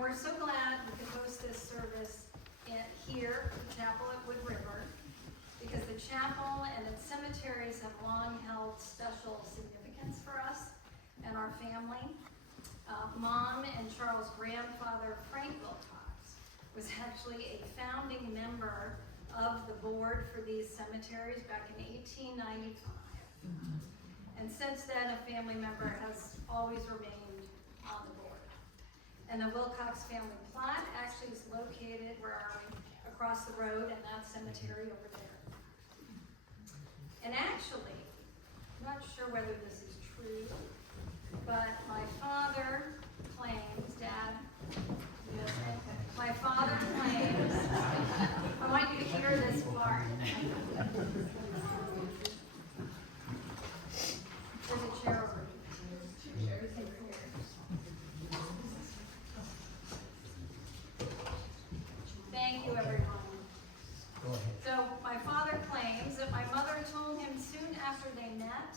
we're so glad we could host this service here at the chapel at Wood River, because the chapel and its cemeteries have long held special significance for us and our family. Mom and Charles' grandfather, Frank Wilcox, was actually a founding member of the board for these cemeteries back in 1895. And since then, a family member has always remained on the board. And the Wilcox family plot actually is located, where are we? Across the road in that cemetery over there. And actually, I'm not sure whether this is true, but my father claims, Dad, yes, my father claims, I want you to hear this part. There's a chair over here. Thank you, everyone. Go ahead. So my father claims that my mother told him soon after they met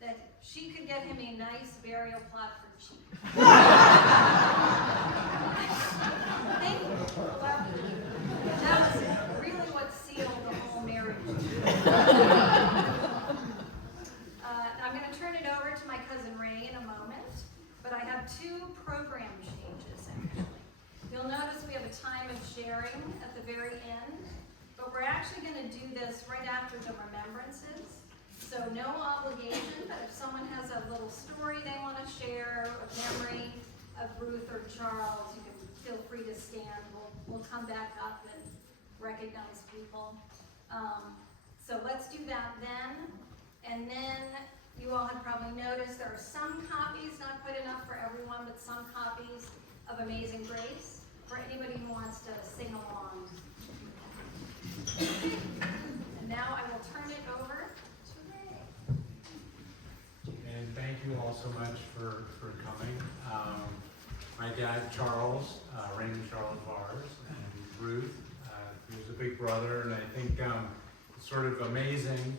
that she could get him a nice burial plot for cheap. Thank you. Well, that was really what sealed the whole marriage. I'm going to turn it over to my cousin Ray in a moment, but I have two program changes actually. You'll notice we have a time of sharing at the very end, but we're actually going to do this right after the remembrances. So no obligation, but if someone has a little story they want to share, a memory of Ruth or Charles, you can feel free to stand. We'll come back up and recognize people. So let's do that then. And then you all have probably noticed there are some copies, not quite enough for everyone, but some copies of Amazing Grace for anybody who wants to sing along. And now I will turn it over to Ray. And thank you all so much for coming. My dad, Charles, Raymond Charles Vars, and Ruth, who's a big brother, and I think it's sort of amazing.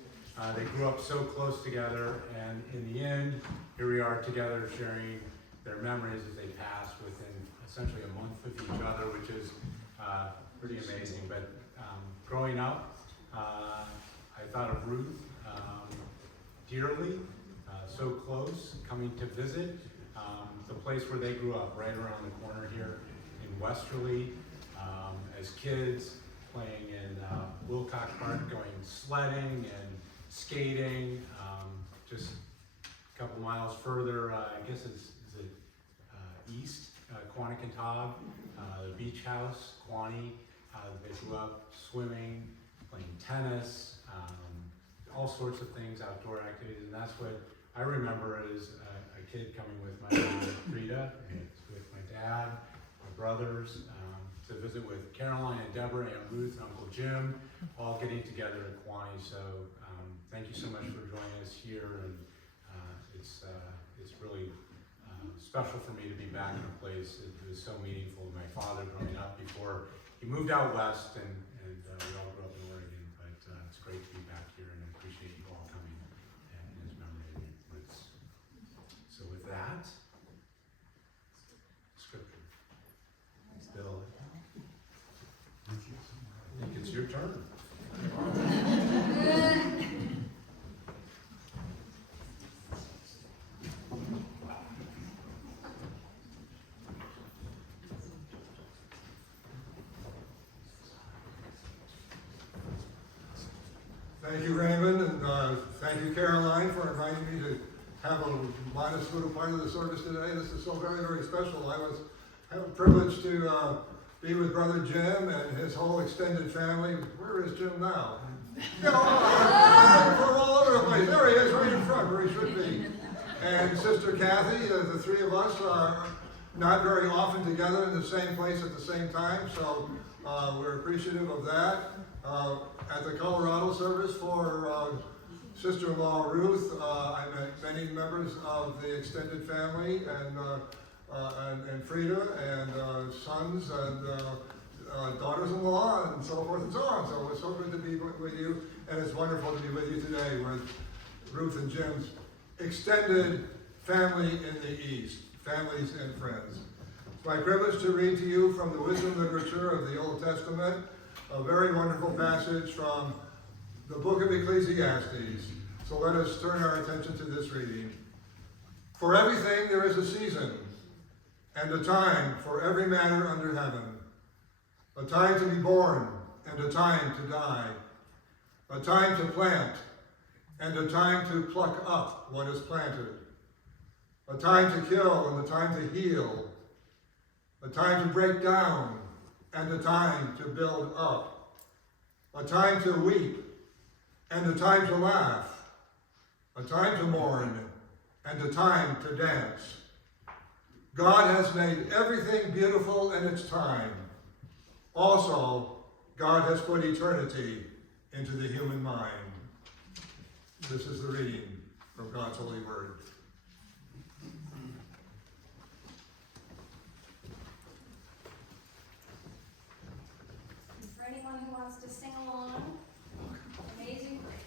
They grew up so close together, and in the end, here we are together sharing their memories as they passed within essentially a month of each other, which is pretty amazing. But growing up, I thought of Ruth dearly, so close, coming to visit the place where they grew up, right around the corner here in Westerly, as kids, playing in Wilcox Park, going sledding and skating, just a couple miles further, I guess is it east, Quaniquintag, the beach house, Quani. They grew up swimming, playing tennis, all sorts of things, outdoor activities, and that's what I remember as a kid coming with my mom, Rita, and with my dad, my brothers, to visit with Caroline and Deborah and Ruth and Uncle Jim, all getting together at Quani. So thank you so much for joining us here, and it's really special for me to be back in a place that was so meaningful to my father growing up before he moved out west, and we all grew up in Oregon. But it's great to be back here, and I appreciate you all coming and his memory roots. So with that, scripture. Bill, I think it's your turn. Thank you, Raymond, and thank you, Caroline, for inviting me to have a modest little part of the service today. This is so very, very special. I have a privilege to be with Brother Jim and his whole extended family. Where is Jim now? I'm all over the place. There he is, right in front, where he should be. And Sister Kathy, the three of us are not very often together in the same place at the same time, so we're appreciative of that. At the Colorado service for sister-in-law Ruth, I met many members of the extended family, and Frida, and sons, and daughters-in-law, and so forth and so on. So it's so good to be with you, and it's wonderful to be with you today with Ruth and Jim's extended family in the East, families and friends. It's my privilege to read to you from the wisdom literature of the Old Testament, a very wonderful passage from the book of Ecclesiastes. So let us turn our attention to this reading. For everything there is a season, and a time for every matter under heaven. A time to be born, and a time to die. A time to plant, and a time to pluck up what is planted. A time to kill, and a time to heal. A time to break down, and a time to build up. A time to weep, and a time to laugh. A time to mourn, and a time to dance. God has made everything beautiful in its time. Also, God has put eternity into the human mind. This is the reading from God's holy word. For anyone who wants to sing along, Amazing Grace.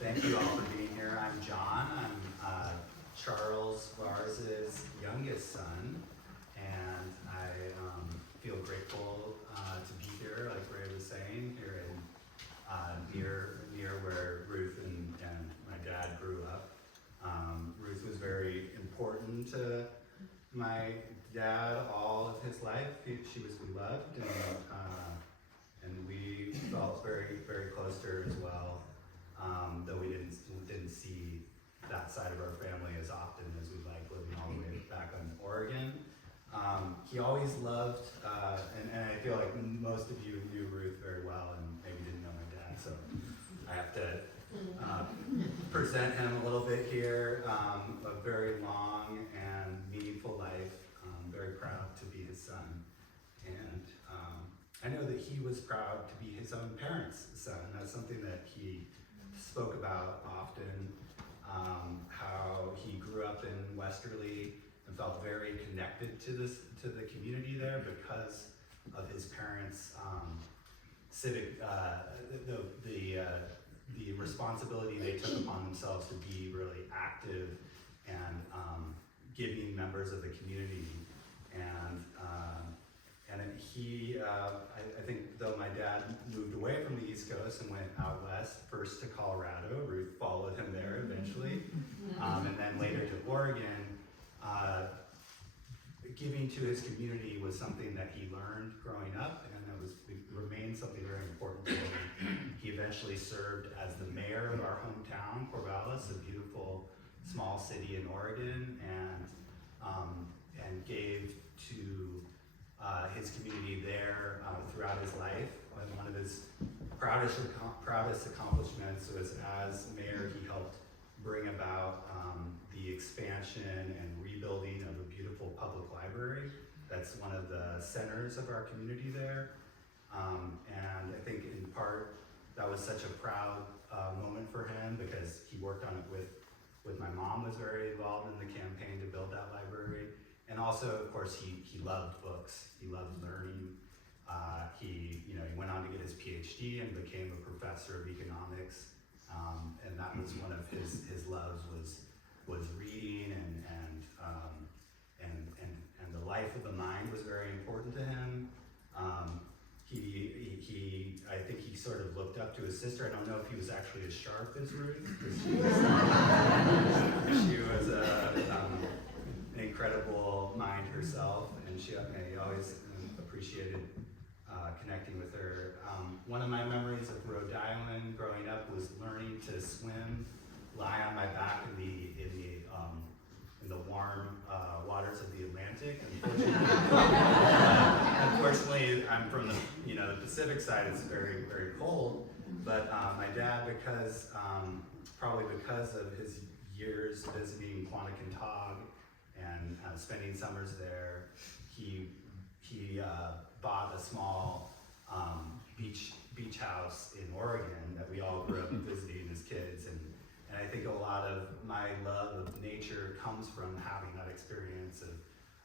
Thank you all for being here. I'm John. I'm Charles Vars' youngest son, and I feel grateful to be here, like Ray was saying, here in near where Ruth and my dad grew up. Ruth was very important to my dad all of his life. She was beloved, and we felt very, very close to her as well. Though we didn't see that side of our family as often as we'd like, living all the way back in Oregon. He always loved, and I feel like most of you knew Ruth very well and maybe didn't know my dad, so I have to present him a little bit here. A very long and meaningful life. Very proud to be his son. And I know that he was proud to be his own parents' son. That's something that he spoke about often, how he grew up in Westerly and felt very connected to the community there because of his parents' civic, the responsibility they took upon themselves to be really active and giving members of the community. And I think though my dad moved away from the East Coast and went out west, first to Colorado, Ruth followed him there eventually, and then later to Oregon, giving to his community was something that he learned growing up, and it remained something very important to him. He eventually served as the mayor of our hometown, Corvallis, a beautiful small city in Oregon, and gave to his community there throughout his life. And one of his proudest accomplishments was, as mayor, he helped bring about the expansion and rebuilding of a beautiful public library. That's one of the centers of our community there. And I think in part that was such a proud moment for him, because he worked on it with my mom, was very involved in the campaign to build that library. And also, of course, he loved books. He loved learning. He went on to get his PhD and became a professor of economics. And that was one of his loves, was reading, and the life of the mind was very important to him. I think he sort of looked up to his sister. I don't know if he was actually as sharp as Ruth, because she was an incredible mind herself, and he always appreciated connecting with her. One of my memories of Rhode Island growing up was learning to swim, lie on my back in the warm waters of the Atlantic. Unfortunately, I'm from the Pacific side. It's very, very cold. But my dad, probably because of his years visiting Quanticontog and spending summers there, he bought a small beach house in Oregon that we all grew up visiting as kids, and I think a lot of my love of nature comes from having that experience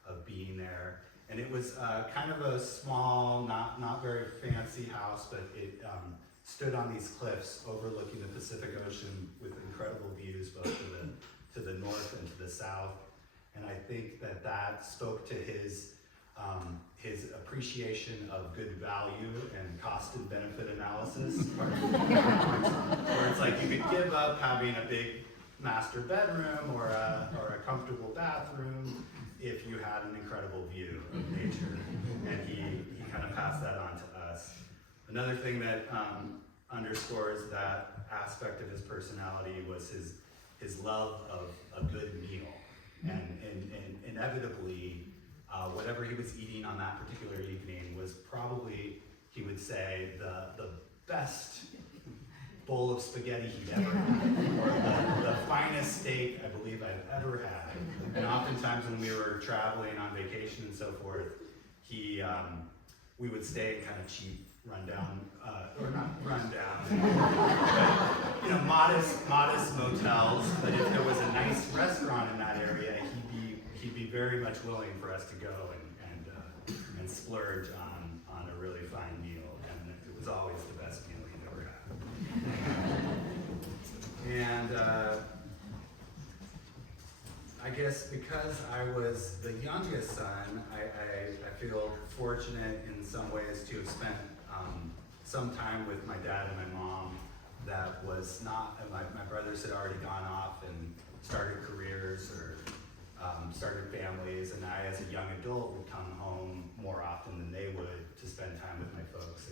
of being there. And it was kind of a small, not very fancy house, but it stood on these cliffs overlooking the Pacific Ocean with incredible views both to the north and to the south. And I think that spoke to his appreciation of good value and cost and benefit analysis, where it's like you could give up having a big master bedroom or a comfortable bathroom if you had an incredible view of nature. And he kind of passed that on to us. Another thing that underscores that aspect of his personality was his love of a good meal. And inevitably, whatever he was eating on that particular evening was probably, he would say, the best bowl of spaghetti he'd ever had, or the finest steak I believe I've ever had. And oftentimes when we were traveling on vacation and so forth, we would stay in kind of cheap, rundown, or not rundown, but modest motels. But if there was a nice restaurant in that area, he'd be very much willing for us to go and splurge on a really fine meal, and it was always the best meal he'd ever had. And I guess because I was the youngest son, I feel fortunate in some ways to have spent some time with my dad and my mom that was not, my brothers had already gone off and started careers or started families, and I, as a young adult, would come home more often than they would to spend time with my folks.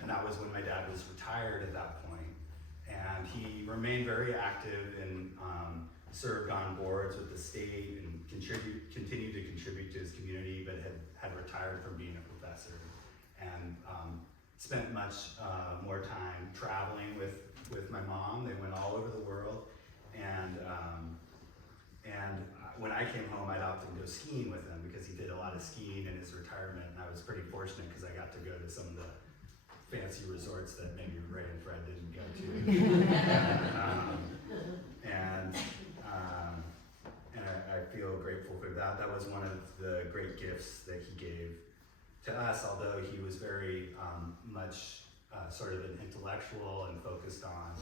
And that was when my dad was retired at that point. And he remained very active and served on boards with the state and continued to contribute to his community, but had retired from being a professor, and spent much more time traveling with my mom. They went all over the world, and when I came home, I'd often go skiing with him because he did a lot of skiing in his retirement, and I was pretty fortunate because I got to go to some of the fancy resorts that maybe Ray and Fred didn't go to. And I feel grateful for that. That was one of the great gifts that he gave to us, although he was very much sort of an intellectual and focused on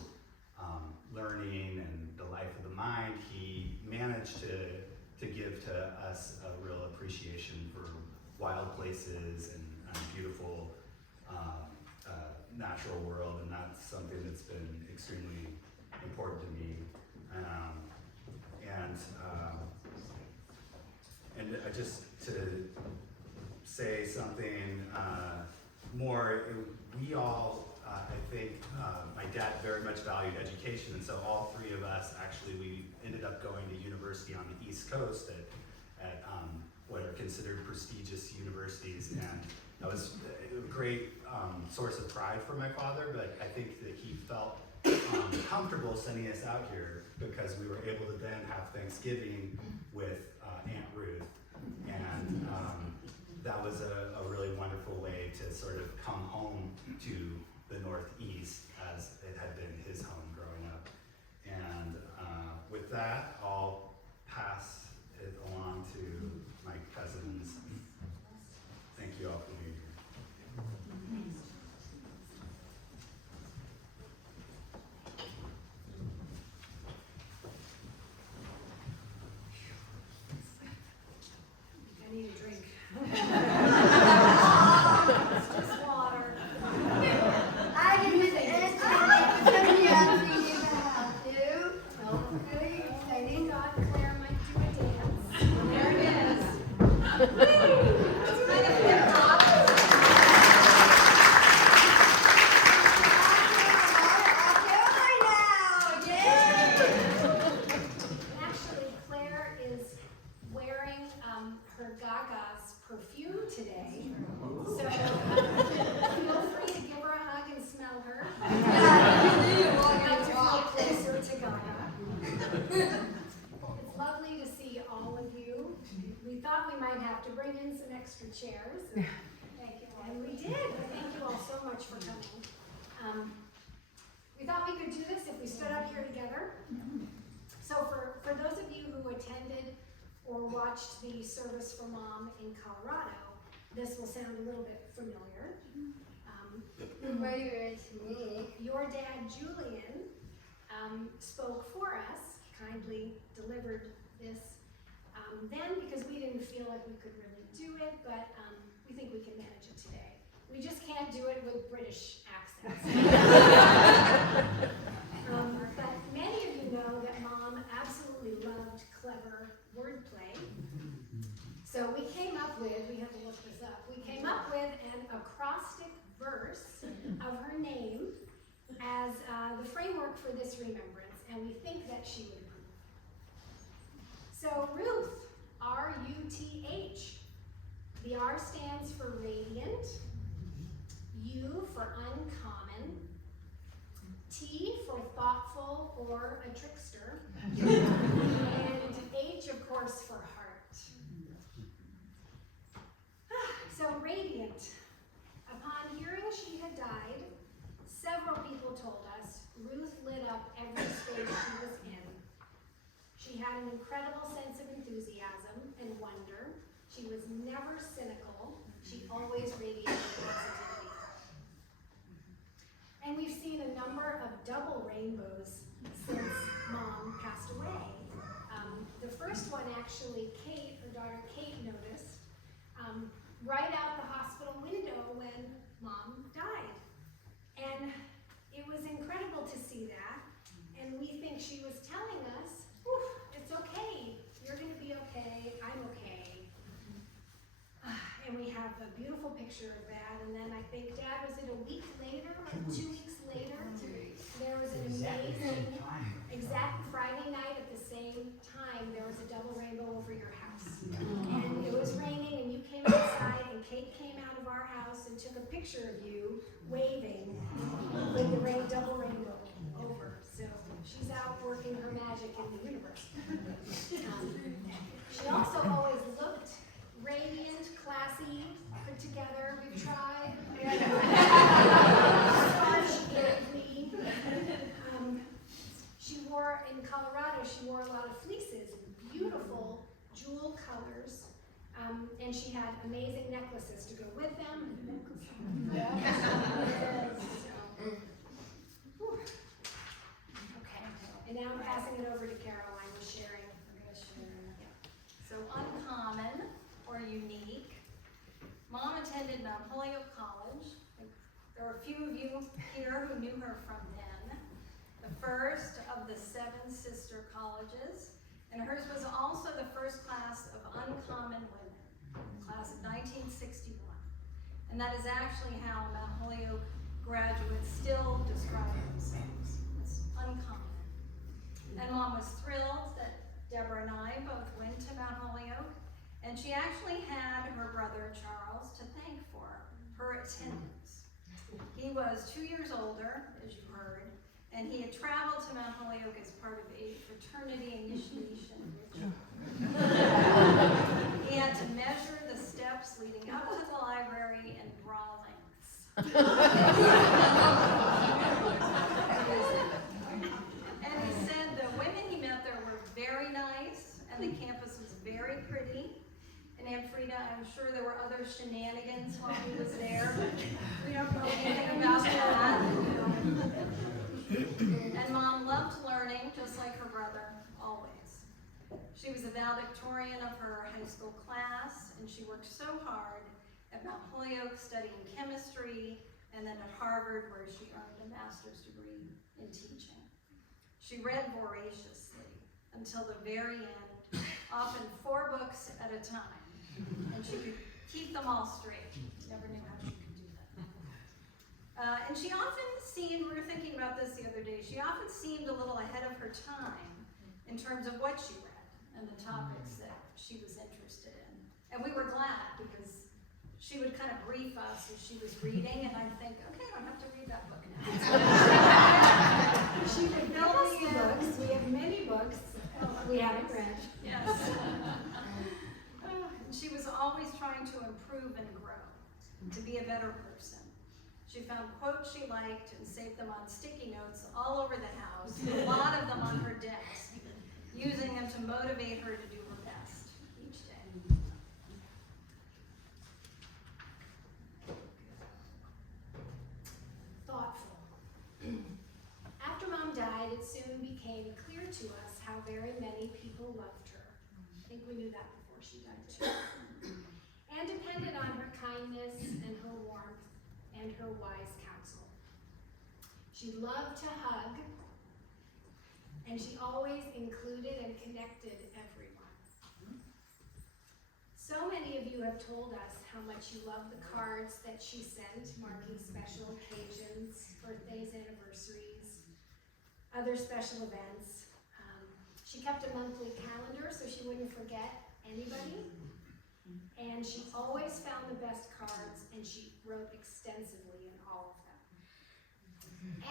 learning and the life of the mind, he managed to give to us a real appreciation for wild places and beautiful natural world, and that's something that's been extremely important to me. And just to say something more, we all, I think, my dad very much valued education, and so all three of us actually, we ended up going to university on the East Coast at what are considered prestigious universities, and that was a great source of pride for my father, but I think that he felt comfortable sending us out here because we were able to then have Thanksgiving with Aunt Ruth, and that was a really wonderful way to sort of come home to the Northeast as it had been his home growing up. And with that, I'll pass it along to my cousins. Thank you all for being here. I need a drink. It's just water. I didn't answer any about you. No, really exciting. Thought Claire might do a dance. There it is. It's kind of hip hop. Actually, Claire is wearing her Gaga's perfume today. So feel free to give her a hug and smell her. I'd like to feel closer to Gaga. It's lovely to see all of you. We thought we might have to bring in some extra chairs. Thank you. And we did. Thank you all so much for coming. We thought we could do this if we stood up here together. So for those of you who attended or watched the service for Mom in Colorado, this will sound a little bit familiar. Familiar to me. Your dad, Julian, spoke for us, kindly delivered this then because we didn't feel like we could really do it, but we think we can manage it today. We just can't do it with British accents. But many of you know that Mom absolutely loved clever wordplay. So we came up with, we have to look this up, we came up with an acrostic verse of her name as the framework for this remembrance, and we think that she would approve. So Ruth, R-U-T-H. The R stands for radiant, U for uncommon, T for thoughtful or a trickster, and H, of course, for heart. So radiant. Upon hearing she had died, several people told us Ruth lit up every space she was in. She had an incredible sense of enthusiasm and wonder. She was never cynical. She always radiated positivity. And we've seen a number of double rainbows since Mom passed away. The first one, actually, Kate, her daughter Kate, noticed right out the hospital window when Mom died. And it was incredible to see that. And we think she was telling us, it's okay. You're going to be okay. I'm okay. And we have a beautiful picture of that. And then I think, Dad, was it a week later, or 2 weeks later? There was an amazing, exact Friday night at the same time, there was a double rainbow over your house. And it was raining, and you came outside, and Kate came out of our house and took a picture of you waving with the double rainbow over. So she's out working her magic in the universe. She also always looked radiant, classy, put together. We've tried. She gave me. She wore, in Colorado, she wore a lot of fleeces, beautiful jewel colors, and she had amazing necklaces to go with them. it over to Caroline with sharing. We're gonna share. So uncommon or unique. Mom attended Mount Holyoke College. There are a few of you here who knew her from then. The first of the 7 sister colleges, and hers was also the first class of uncommon women, class of 1961. And that is actually how Mount Holyoke graduates still describe themselves, as uncommon. And Mom was thrilled that Deborah and I both went to Mount Holyoke, and she actually had her brother Charles to thank for her attendance. He was 2 years older, as you heard, and he had traveled to Mount Holyoke as part of a fraternity initiation ritual. He had to measure the steps leading up to the library in bra lengths. And he said the women he met there were very nice, and the campus was very pretty. And Aunt Frida, I'm sure there were other shenanigans while he was there, but we don't know anything about that. And Mom loved learning, just like her brother, always. She was a valedictorian of her high school class, and she worked so hard at Mount Holyoke studying chemistry, and then at Harvard, where she earned a master's degree in teaching. She read voraciously until the very end, often 4 books at a time. And she could keep them all straight. Never knew how she could do that. And she often seemed, we were thinking about this the other day, she often seemed a little ahead of her time in terms of what she read and the topics that she was interested in. And we were glad because she would kind of brief us as she was reading, and I'd think, okay, I don't have to read that book now. She would fill us in. Books. We have many books we haven't read. Yes. She was always trying to improve and grow, to be a better person. She found quotes she liked and saved them on sticky notes all over the house, a lot of them on her desk, using them to motivate her to do her best each day. Thoughtful. After Mom died, it soon became clear to us how very many people loved her. I think we knew that before she died too. And depended on her kindness and her warmth and her wise counsel. She loved to hug, and she always included and connected everyone. So many of you have told us how much you love the cards that she sent, marking special occasions, birthdays, anniversaries, other special events. She kept a monthly calendar so she wouldn't forget anybody. And she always found the best cards, and she wrote extensively in all of them.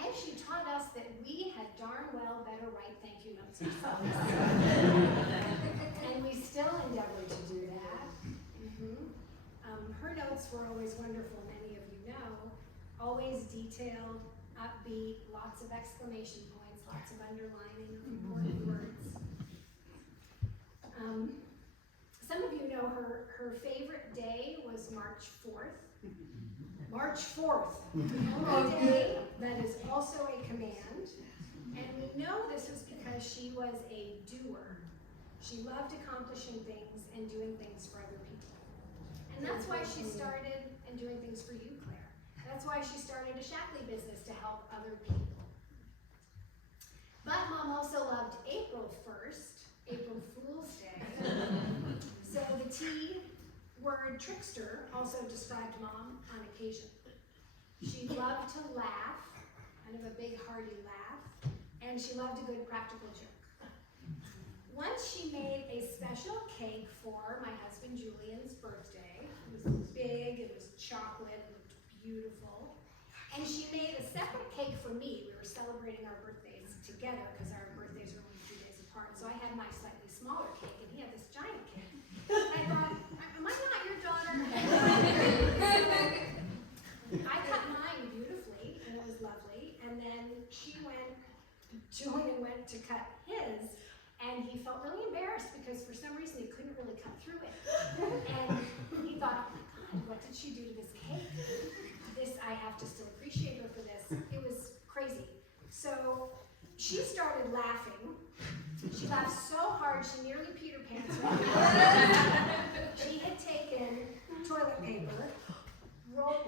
And she taught us that we had darn well better write thank you notes ourselves. And we still endeavor to do that. Her notes were always wonderful, many of you know. Always detailed, upbeat, lots of exclamation points, lots of underlining of important words. Some of you know her favorite day was March 4th. March 4th, a day that is also a command. And we know this was because she was a doer. She loved accomplishing things and doing things for other people. And that's why she started and doing things for you, Claire. That's why she started a Shackley business to help other people. But Mom also loved April 1st, April Fool's Day. So the T word trickster also described Mom on occasion. She loved to laugh, kind of a big hearty laugh, and she loved a good practical joke. Once she made a special cake for my husband Julian's birthday. It was big, it was chocolate, it looked beautiful. And she made a separate cake for me. We were celebrating our birthdays together because our birthdays are only 2 days apart. So I had my slightly smaller cake and he had this giant cake. I thought, am I not your daughter? I cut mine beautifully and it was lovely. And then Julian went to cut his. And he felt really embarrassed because for some reason he couldn't really cut through it. And he thought, oh my God, what did she do to this cake? I have to still appreciate her for this. It was crazy. So she started laughing She laughed so hard she nearly peed her pants. She had taken toilet paper,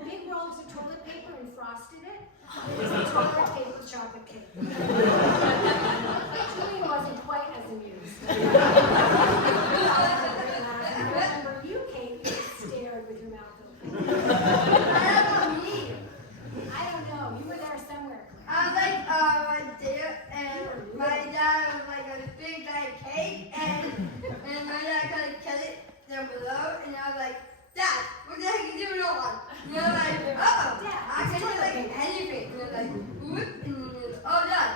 big rolls of toilet paper and frosted it. It was a toilet paper chocolate cake. Julie wasn't quite as amused. I remember you, Kate, you just stared with your mouth open. What about me? I don't know, you were there somewhere. I was like, there, and my dad was like a big bag of cake, and my dad kind of cut it down below, and I was like, Dad, what the heck are you doing on? And I was like, oh, Dad, I can do like anything. And I was like, whoop, and he was like, oh, Dad.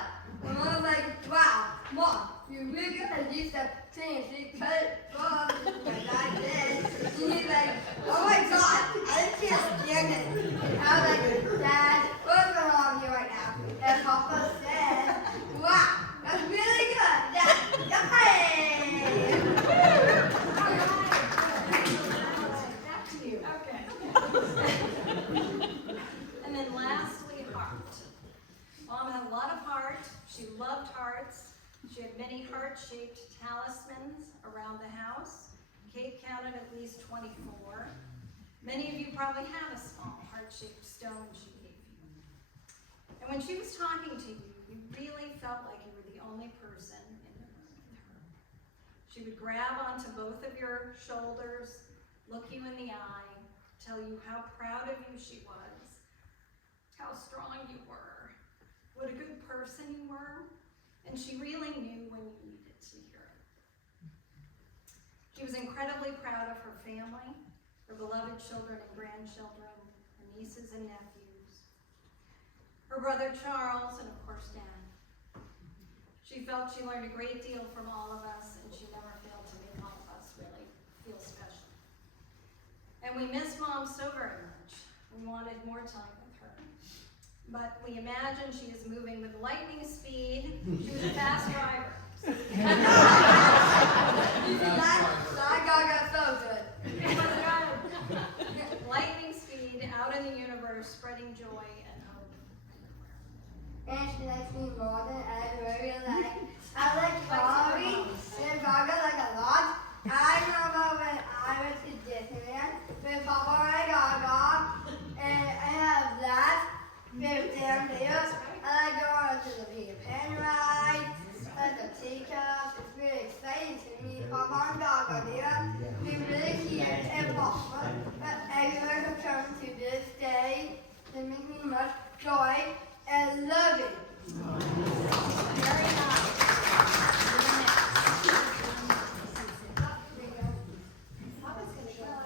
And I was like, wow, Mom, you really good at these things. She cut it off, and my dad did. And he's like, oh my God, I can't stand it. And I was like, Dad, what's going on here right now? And Papa said, wow, that's really good. Dad, yay! Back to you. Okay. And then lastly, heart. Mom had a lot of heart. She loved hearts. She had many heart-shaped talismans around the house. Kate counted at least 24. Many of you probably had a small heart-shaped stone she gave you. And when she was talking to you, you really felt like you were the only person in the room with her. She would grab onto both of your shoulders, look you in the eye, tell you how proud of you she was, how strong you were, what a good person you were, and she really knew when you needed to hear it. She was incredibly proud of her family, her beloved children and grandchildren, her nieces and nephews, her brother Charles, and of course Dad. She felt she learned a great deal from all of us, and she never failed to make all of us really feel special. And we miss Mom so very much. We wanted more time with her. But we imagine she is moving with lightning speed. She was a fast driver. That guy got so good. Lightning speed out in the universe, spreading joy and hope everywhere. And she likes me more than ever. I like Bobby and Gaga like a lot. I remember when I went to Disneyland with Papa and Gaga, and I have that with them there. I like going to the Peter Pan ride, like the teacups. It's really exciting to me. Papa and Gaga there. We really cute and Papa. But everywhere who comes to this day, they make me much joy and love it. Very nice. Papa's gonna go there.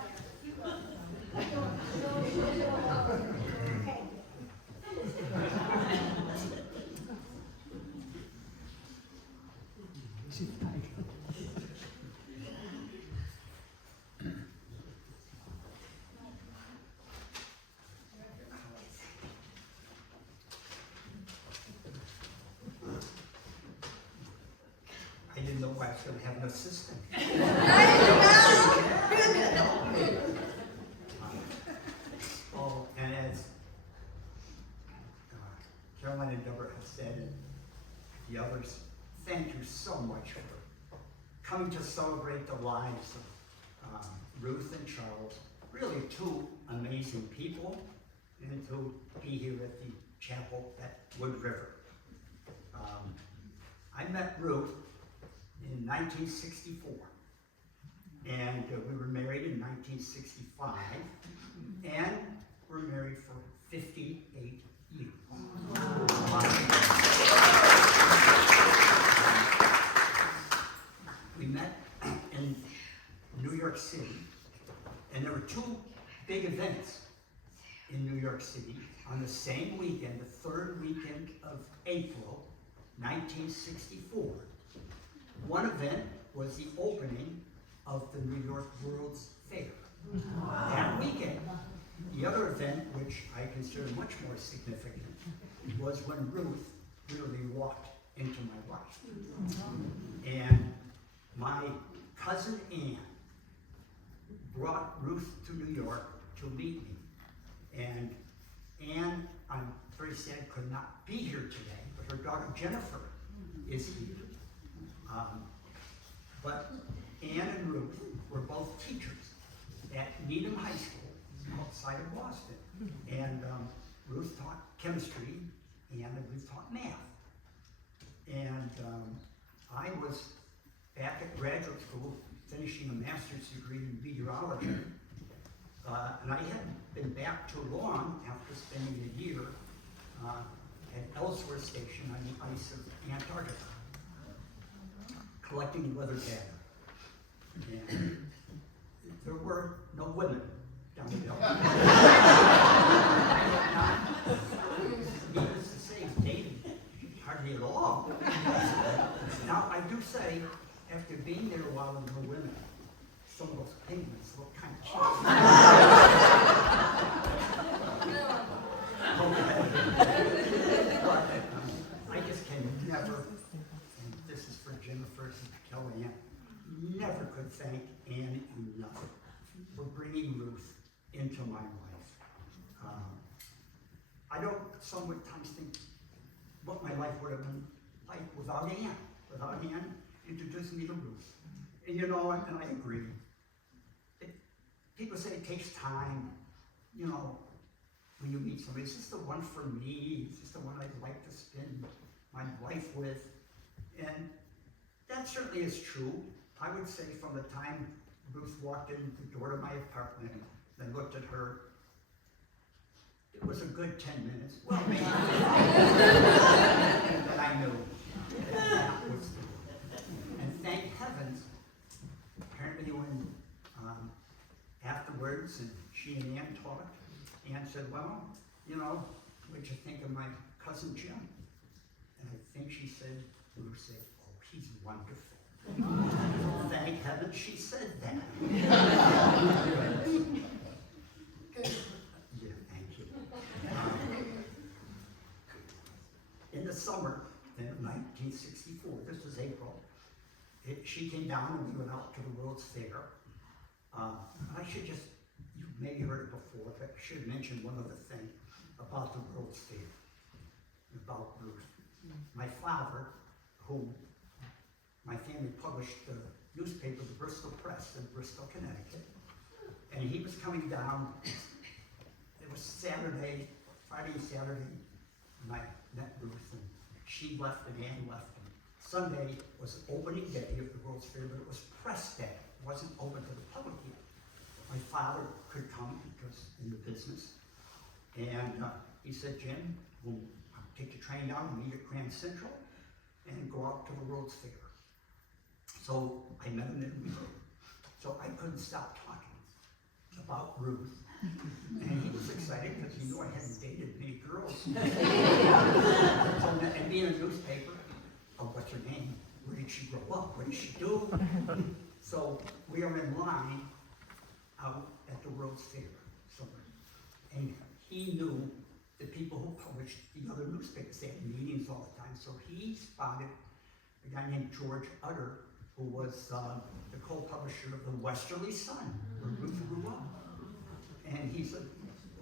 Okay. I didn't know I was going to have an assistant. Oh, and as Caroline and Deborah have said, and the others, thank you so much for coming to celebrate the lives of Ruth and Charles, really two amazing people, and to be here at the chapel at Wood River. I met Ruth in 1964, and we were married in 1965, and we're married for 58 years. We met in New York City, and there were two big events in New York City on the same weekend, the third weekend of April, 1964. One event was the opening of the New York World's Fair that weekend. The other event, which I consider much more significant, was when Ruth really walked into my life. And my cousin Ann brought Ruth to New York to meet me. And Ann, I'm very sad, could not be here today, but her daughter Jennifer is here. But Ann and Ruth were both teachers at Needham High School outside of Boston. And Ruth taught chemistry, and Ruth taught math. And I was back at graduate school finishing a master's degree in meteorology. And I hadn't been back too long after spending a year at Ellsworth Station on the ice of Antarctica, collecting weather data. And there were no women down there. Needless to say, dated hardly at all. Now, I do say, after being there a while with no women, some of those penguins look kind of cute. But I just can never, and this is for Jennifer and Kellyanne, never could thank Ann enough for bringing Ruth into my life. I don't sometimes think what my life would have been like without Ann. Without Ann introducing me to Ruth. And you know, and I agree. People say it takes time, you know, when you meet somebody. Is this the one for me? Is this the one I'd like to spend my life with? And that certainly is true. I would say from the time Ruth walked in the door to my apartment and looked at her, it was a good 10 minutes. Well, maybe. That I knew that was the one. And thank heavens, apparently when afterwards and she and Ann talked, Ann said, well, you know, what'd you think of my cousin Jim? And I think she said, Ruth said, oh, he's wonderful. Thank heaven she said that. Yeah, thank you. In the summer in 1964, this was April, she came down and we went out to the World's Fair. I should just, you maybe heard it before, but I should mention one other thing about the World's Fair, about Ruth. My father, who my family published the newspaper, the Bristol Press in Bristol, Connecticut, and he was coming down. It was Saturday, Friday and Saturday, and I met Ruth, and she left and Ann left. And Sunday was opening day of the World's Fair, but it was press day. It wasn't open to the public yet. My father could come because in the business, and he said, Jim, we'll take the train down and meet at Grand Central and go out to the World's Fair. So I met him and we did. So I couldn't stop talking about Ruth. And he was excited because he knew I hadn't dated many girls. So, and being a newspaper, oh, what's her name? Where did she grow up? What did she do? So we are in line out at the World's Fair somewhere. And he knew the people who published the other newspapers. They had meetings all the time. So he spotted a guy named George Utter, who was the co-publisher of the Westerly Sun, where Ruth grew up. And he said,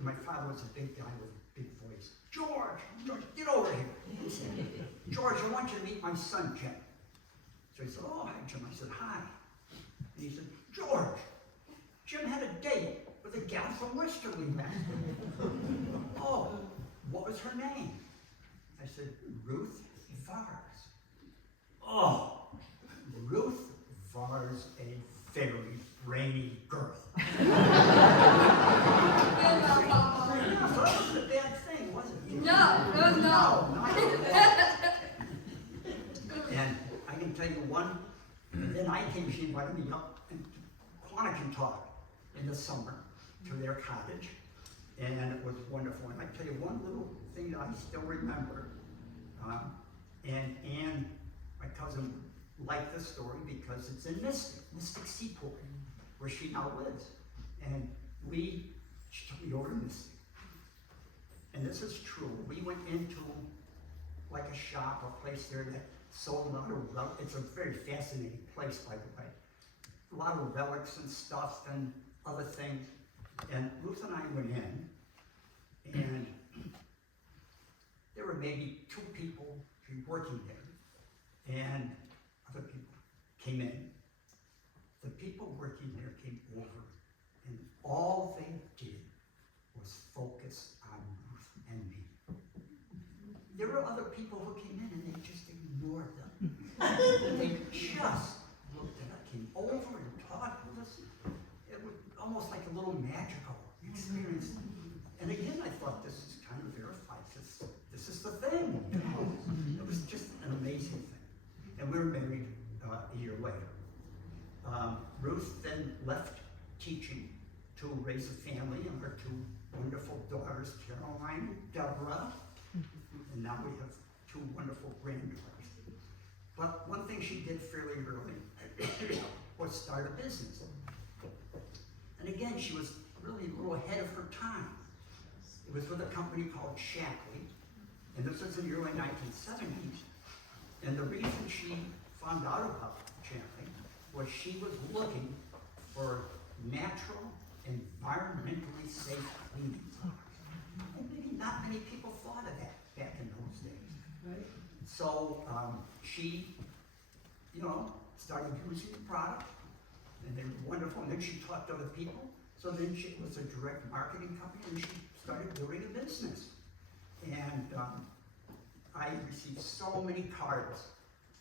my father was a big guy with a big voice. George, get over here. He said, George, I want you to meet my son, Jim. So he said, oh, hi, Jim. I said, hi. And he said, George, Jim had a date with a gal from Westerly last week. Oh, what was her name? I said, Ruth Vars. Oh, Ruth Vars, a very brainy girl. So that wasn't a bad thing, was it? No, it was not. And I can tell you one, then I came, she invited me up to Quantico talk in the summer to their cottage, and it was wonderful. And I tell you one little thing that I still remember, and Ann, my cousin, liked this story because it's in Mystic Seaport, where she now lives. And she took me over to Mystic. And this is true. We went into like a shop, a place there that sold a lot of relics. It's a very fascinating place, by the way. A lot of relics and stuff and other things. And Ruth and I went in, and there were maybe 2 people working there. And other people came in. The people working there came over, and all they did was focus on Ruth and me. There were other people who came in and they just ignored them. They just looked at us, came over and talked with us. It was almost like a little magical experience. And again, I thought this is kind of verified. This is the thing. You know? It was just an amazing thing. And we were married a year later. Ruth then left teaching to raise a family and her two wonderful daughters, Caroline and Deborah. And now we have two wonderful granddaughters. But one thing she did fairly early was start a business. And again, she was really a little ahead of her time. It was with a company called Shackley, and this was in the early 1970s. And the reason she found out about Shackley was she was looking for natural, environmentally safe cleaning products. And maybe not many people thought of that back in those days. Right. So she, started using the product, and they were wonderful. And then she talked to other people. So then it was a direct marketing company, and she started building a business. And I received so many cards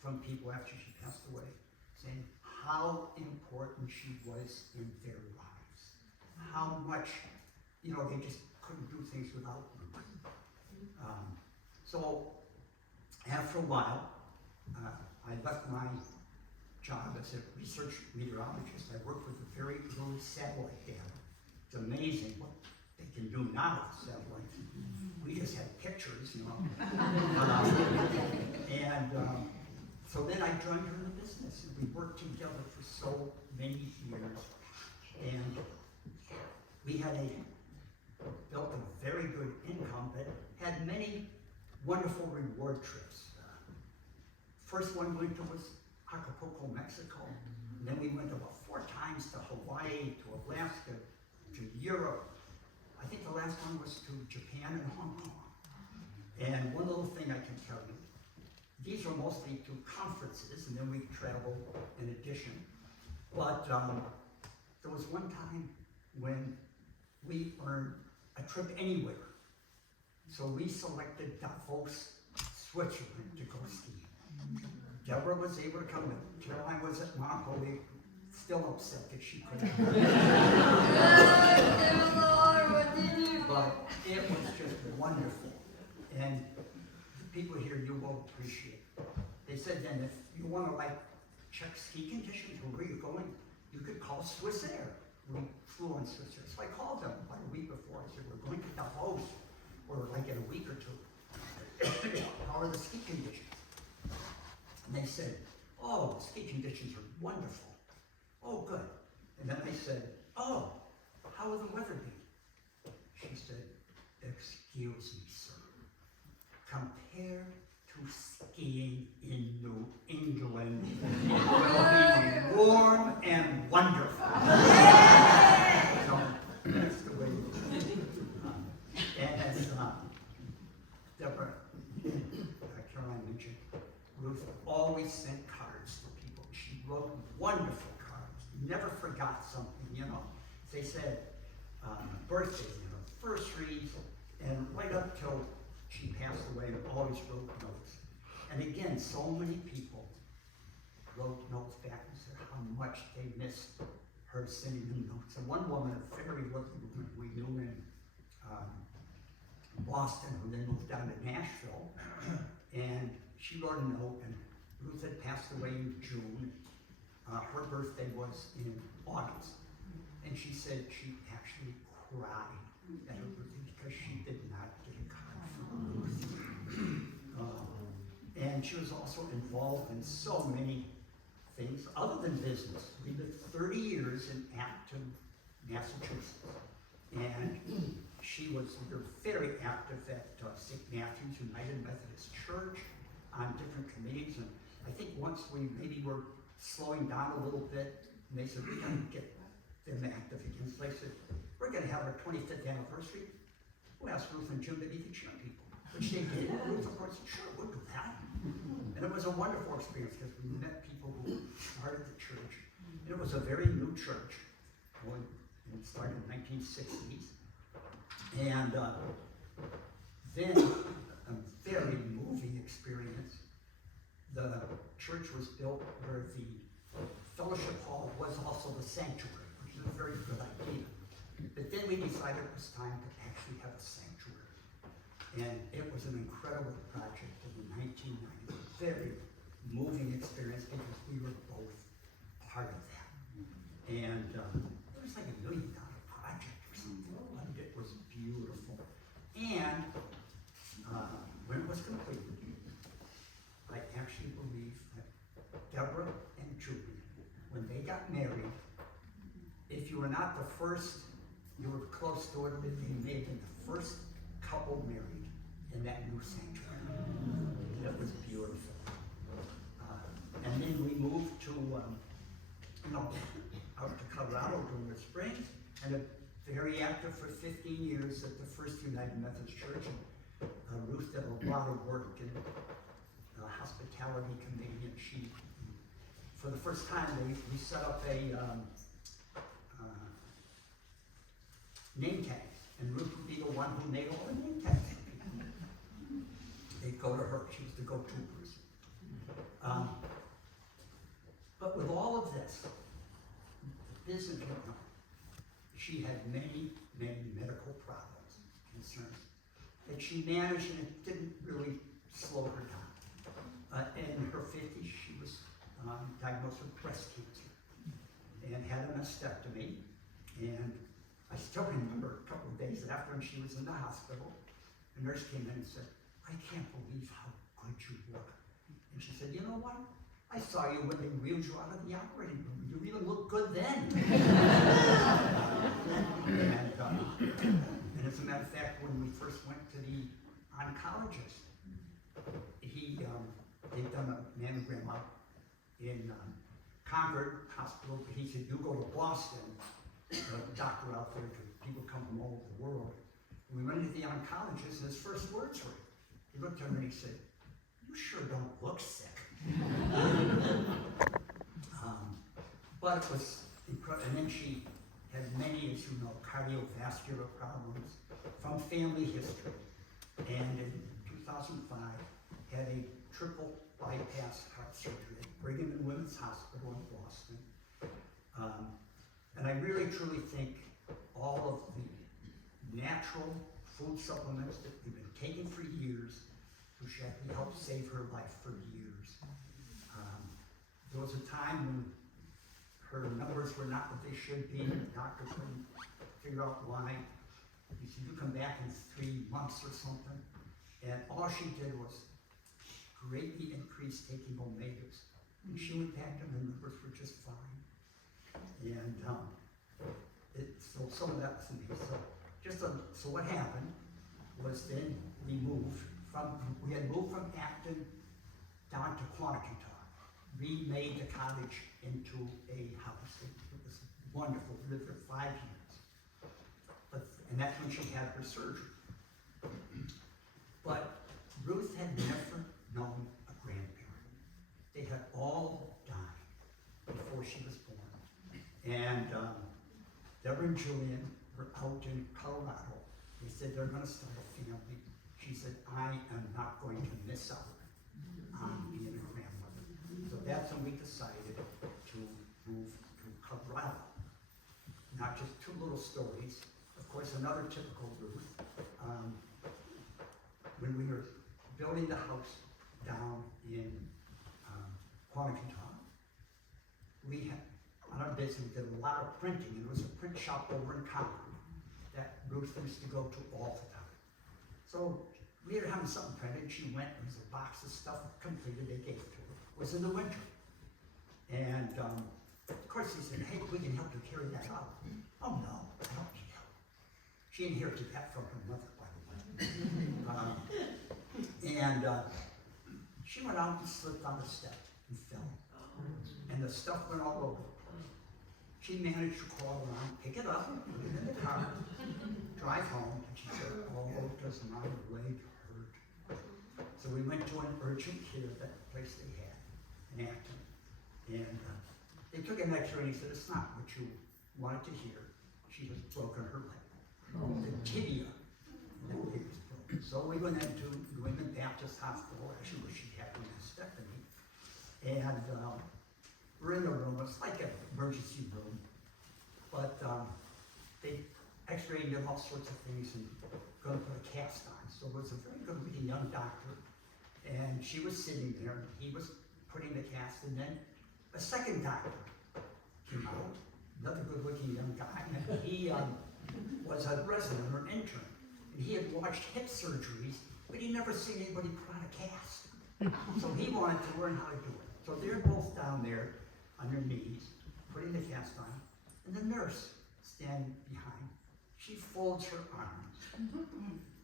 from people after she passed away, saying how important she was in their lives, how much, they just couldn't do things without her. So after a while, I left my job as a research meteorologist. I worked with a very low satellite data. It's amazing what they can do now with satellites. We just had pictures, So then I joined her in the business, and we worked together for so many years. And we had built a very good income that had many wonderful reward trips. First one we went to was Acapulco, Mexico. And then we went about 4 times to Hawaii, to Alaska, to Europe. I think the last one was to Japan and Hong Kong. And one little thing I can tell you, these were mostly to conferences, and then we traveled in addition. But there was one time when we earned a trip anywhere. So we selected Davos, Switzerland to go ski. Deborah was able to come with. Caroline was at Mount Holy, still upset that she couldn't. But it was just wonderful. And the people here, you will appreciate it. They said then, if you want to check ski conditions or where you're going, you could call Swiss Air. We flew on Swiss Air. So I called them about a week before. I said, we're going to Davos, or in a week or 2. How are the ski conditions? And they said, oh, the ski conditions are wonderful. Oh, good. And then I said, oh, how will the weather be? She said, excuse me, sir. Compared to skiing in New England, it will be warm and wonderful. So that's the way it is. And as Deborah, Caroline mentioned, Ruth always sent cards to people. She wrote wonderful cards. Never forgot something, They said birthdays, anniversaries, and right up till she passed away, always wrote notes. And again, so many people wrote notes back and said how much they missed her sending them notes. And one woman, a very lucky woman we knew in Boston, who then moved down to Nashville, and she wrote a note, and Ruth had passed away in June. Her birthday was in August. And she said she actually cried at her birthday because she did not get a card from Ruth. And she was also involved in so many things other than business. We lived 30 years in Acton, Massachusetts. And she was very active at St. Matthew's United Methodist Church on different committees. And I think once we maybe were slowing down a little bit, and they said, we got to get them active again. So they said, we're going to have our 25th anniversary. We'll ask Ruth and Jim to be the chair people, which they did. And Ruth, of course, said, sure, we'll do that. And And it was a wonderful experience because we met people who started the church. And it was a very new church. It started in the 1960s. And then a very moving experience. The church was built where the fellowship hall was also the sanctuary, which is a very good idea. But then we decided it was time to actually have a sanctuary. And it was an incredible project in the 1990s, a very moving experience because we were both part of that. And it was like $1 million project or something, and it was beautiful. And when it was completed, I actually believe that Deborah and Julian, when they got married, if you were not the first, you were close to it, but they may have been the first couple married in that new sanctuary. That was beautiful. And then we moved to, out to Colorado during the spring, and very active for 15 years at the First United Methodist Church. Ruth did a lot of work in the hospitality committee, and she, for the first time, we set up a name tags, and Ruth would be the one who made all the name tags for people. They'd go to her, she was the go-to person. But with all of this, the business went on. She had many, many medical problems, concerns, that she managed, and it didn't really slow her down. In her 50s, she was diagnosed with breast cancer and had a mastectomy. And I still remember a couple of days after, when she was in the hospital, the nurse came in and said, "I can't believe how good you look." And she said, "You know what? I saw you when they wheeled you out of the operating room. You even looked good then." And as a matter of fact, when we first went to the oncologist, they'd done a mammogram out in Concord Hospital, but he said, "You go to Boston." The doctor out there, people come from all over the world. We went into the oncologist, and his first words were, he looked at me and he said, "You sure don't look sick." But it was incredible. And then she had many, as you know, cardiovascular problems from family history. And in 2005, had a triple bypass heart surgery at Brigham and Women's Hospital in Boston. And I really, truly think all of the natural food supplements that we've been taking for years, which actually helped save her life for years. There was a time when her numbers were not what they should be. The doctor couldn't figure out why. He said, "You come back in 3 months or something." And all she did was greatly increase taking omegas. And she went back and the numbers were just fine. And so some of that was in me. So what happened was then we had moved from Acton down to Quantico. We made the cottage into a house. It was wonderful. We lived there 5 years. And that's when she had her surgery. But Ruth had never known a grandparent. They had all died before she was born. And Deborah and Julian were out in Colorado. They said they're going to start a family. She said, "I am not going to miss out on being a grandmother." So that's when we decided to move to Colorado. Not just 2 little stories. Of course, another typical Ruth. When we were building the house down in Quantico, we had, on our business, did a lot of printing, and there was a print shop over in Concord that Ruth used to go to all the time. So we were having something printed. She went, there was a box of stuff completed, they gave it to her. It was in the winter. And of course he said, "Hey, we can help you carry that out." "Oh no, I don't need help." She inherited that from her mother, by the way. She went out and slipped on the step and fell. And the stuff went all over. She managed to crawl around, pick it up, put it in the car, drive home, and she said, "Oh, does my leg hurt?" So we went to an urgent care, that place they had, in Acton. And they took an x-ray and he said, it's not what you wanted to hear. She has broken her leg. The tibia. That leg was broken. So we went into New England Baptist Hospital, actually where she had a mastectomy. And we're in the room, it's like an emergency room. But they x-rayed him, all sorts of things, and going to put a cast on. So it was a very good looking young doctor. And she was sitting there, and he was putting the cast, and then a second doctor came out, another good looking young guy, and he was a resident or an intern. And he had watched hip surgeries, but he'd never seen anybody put on a cast. So he wanted to learn how to do it. So they're both down there on their knees, putting the cast on, and the nurse standing behind. She folds her arms,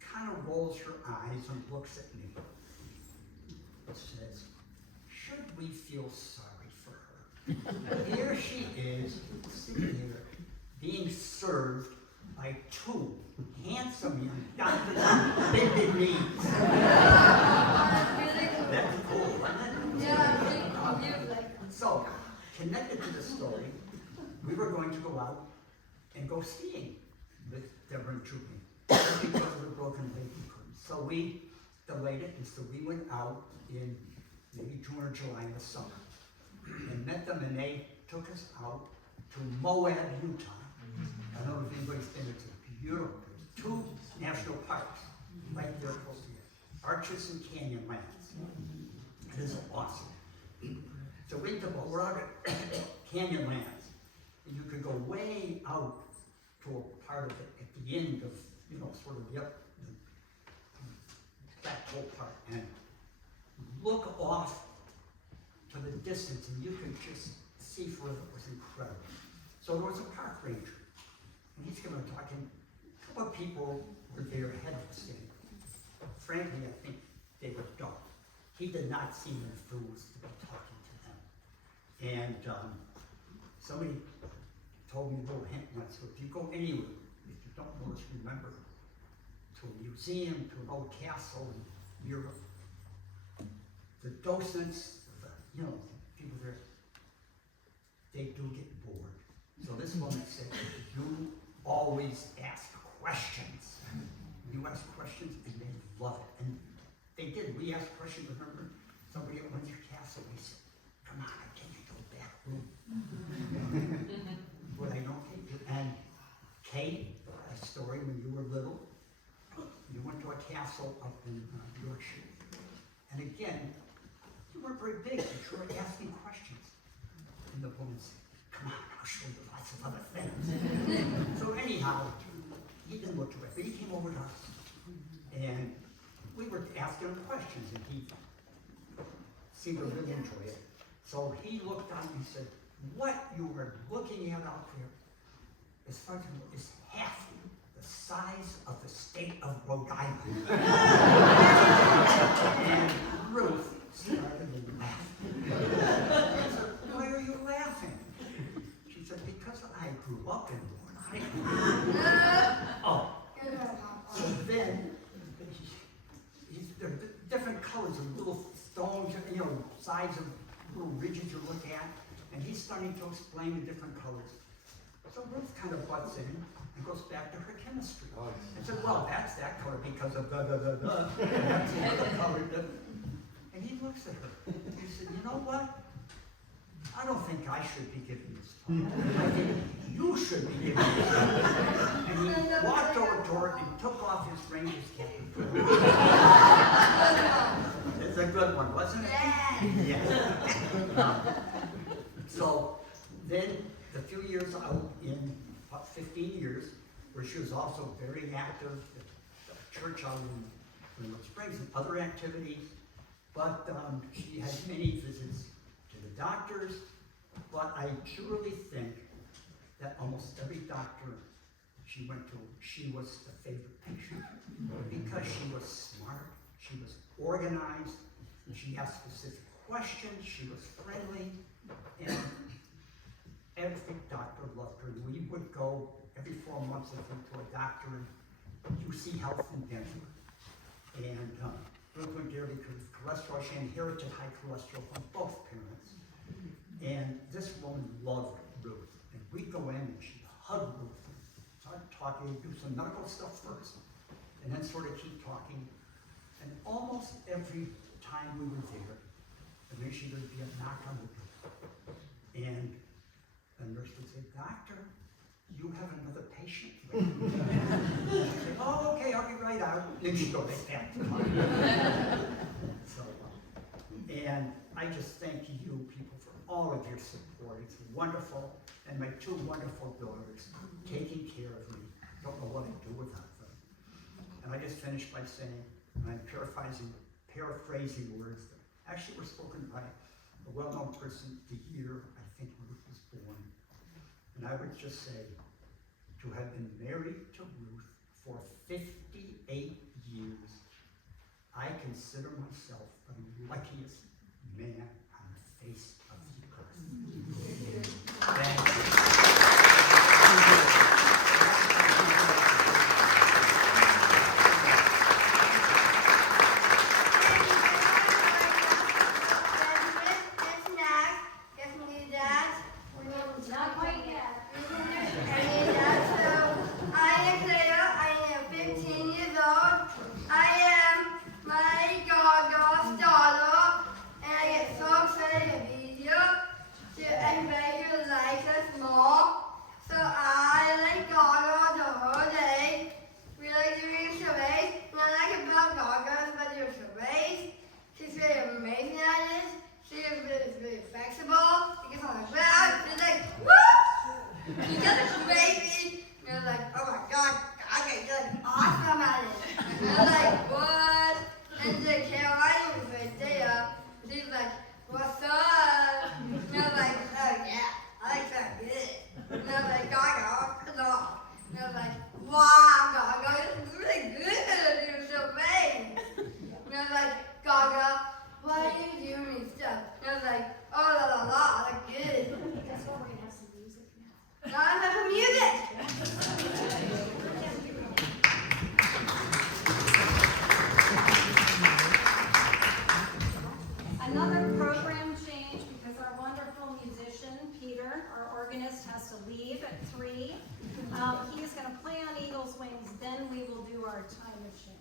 kind of rolls her eyes and looks at me. It says, should we feel sorry for her? Here she is, sitting here, being served by two handsome young doctors with big knees. That's cool, wasn't it? So, connected to the story, we were going to go out and go skiing with Deborah and Trudy. Because of the broken leg, we couldn't. So we delayed it, and so we went out in maybe June or July in the summer and met them, and they took us out to Moab, Utah. I don't know if anybody's been there. It's beautiful. There's 2 national parks right there close together. Arches and Canyonlands. It is awesome. So we're out at Canyonlands, and you could go way out to a part of it at the end of, sort of that whole part, and look off to the distance, and you could just see further. It was incredible. So there was a park ranger, and he's going to talk, and a couple of people were there ahead of us, and frankly, I think they were dumb. He did not seem enthused about talking to them. And somebody told me a little hint once, so if you go anywhere, if you don't know this, remember, to a museum, to an old castle in Europe, the docents, people there, they do get bored. So this woman said, you always ask questions. You ask questions and they love it. And they did. We asked questions, remember? Somebody at Windsor Castle, we said, come on, I can't go back room. But I don't think you. And Kate, a story when you were little, you went to a castle up in Yorkshire. And again, you weren't very big, but you were asking questions. And the woman said, come on, I'll show you lots of other things. So anyhow, he didn't look to it, but he came over to us. And we were asking him questions, and he seemed to really enjoy it. So he looked out and he said, what you are looking at out there, as far as you know, is half the size of the state of Rhode Island. And Ruth started laughing. I said, why are you laughing? She said, because I grew up in Rhode Island. Oh. So then, there are different colors of little stones, size of little ridges you look at, and he's starting to explain the different colors. So Ruth kind of butts in and goes back to her chemistry. And said, well, that's that color because of da. And that's the other color. And he looks at her and he said, you know what? I don't think I should be giving this talk. I think you should be giving this talk. And he walked over to her and took off his ranger's cap. It's a good one, wasn't it? Yeah. So then the few years out, in about 15 years, where she was also very active at the church out in Rhode Springs and other activities, but she had many visits to the doctors, but I truly think that almost every doctor she went to, she was the favorite patient, because she was smart, she was organized, and she asked specific questions, she was friendly, and every doctor loved her. We would go every 4 months, I think, to a doctor in UC Health in Denver. And Ruth went there because of cholesterol. She inherited high cholesterol from both parents. And this woman loved Ruth. And we'd go in and she'd hug Ruth and start talking, do some medical stuff first, and then sort of keep talking. And almost every time we were there, eventually there'd be a knock on the door. And the nurse would say, "Doctor, you have another patient." She'd say, "Oh, okay, I'll get right out." Then she'd go right back to talking. So, and I just thank you people for all of your support. It's wonderful. And my two wonderful daughters taking care of me. Don't know what I'd do without them. And I just finished by saying, and I'm paraphrasing words that actually were spoken by a well-known person the year I think Ruth was born. And I would just say, to have been married to Ruth for 58 years, I consider myself the luckiest man on the face of the earth. Thank you. Not quite yet. She's really amazing at this. She is really flexible. She gets on the ground. She's like, woo! She does it crazy. And they're like, oh my god, you're like awesome at it. And they're like, what? And then Carolina was right there. She's like, what's up? And I'm like, oh yeah, I like that good. And I'm like, Gaga, come on. And I'm like, wow, Gaga, this is really good. You're so famous. And I'm like, Gaga, why are you doing me stuff? And I was like, oh la la la, I look good. Guess what, we're gonna have some music now. Now I have some music. Another program change because our wonderful musician, Peter, our organist, has to leave at 3. He's going to play on Eagle's Wings, then we will do our time of shame.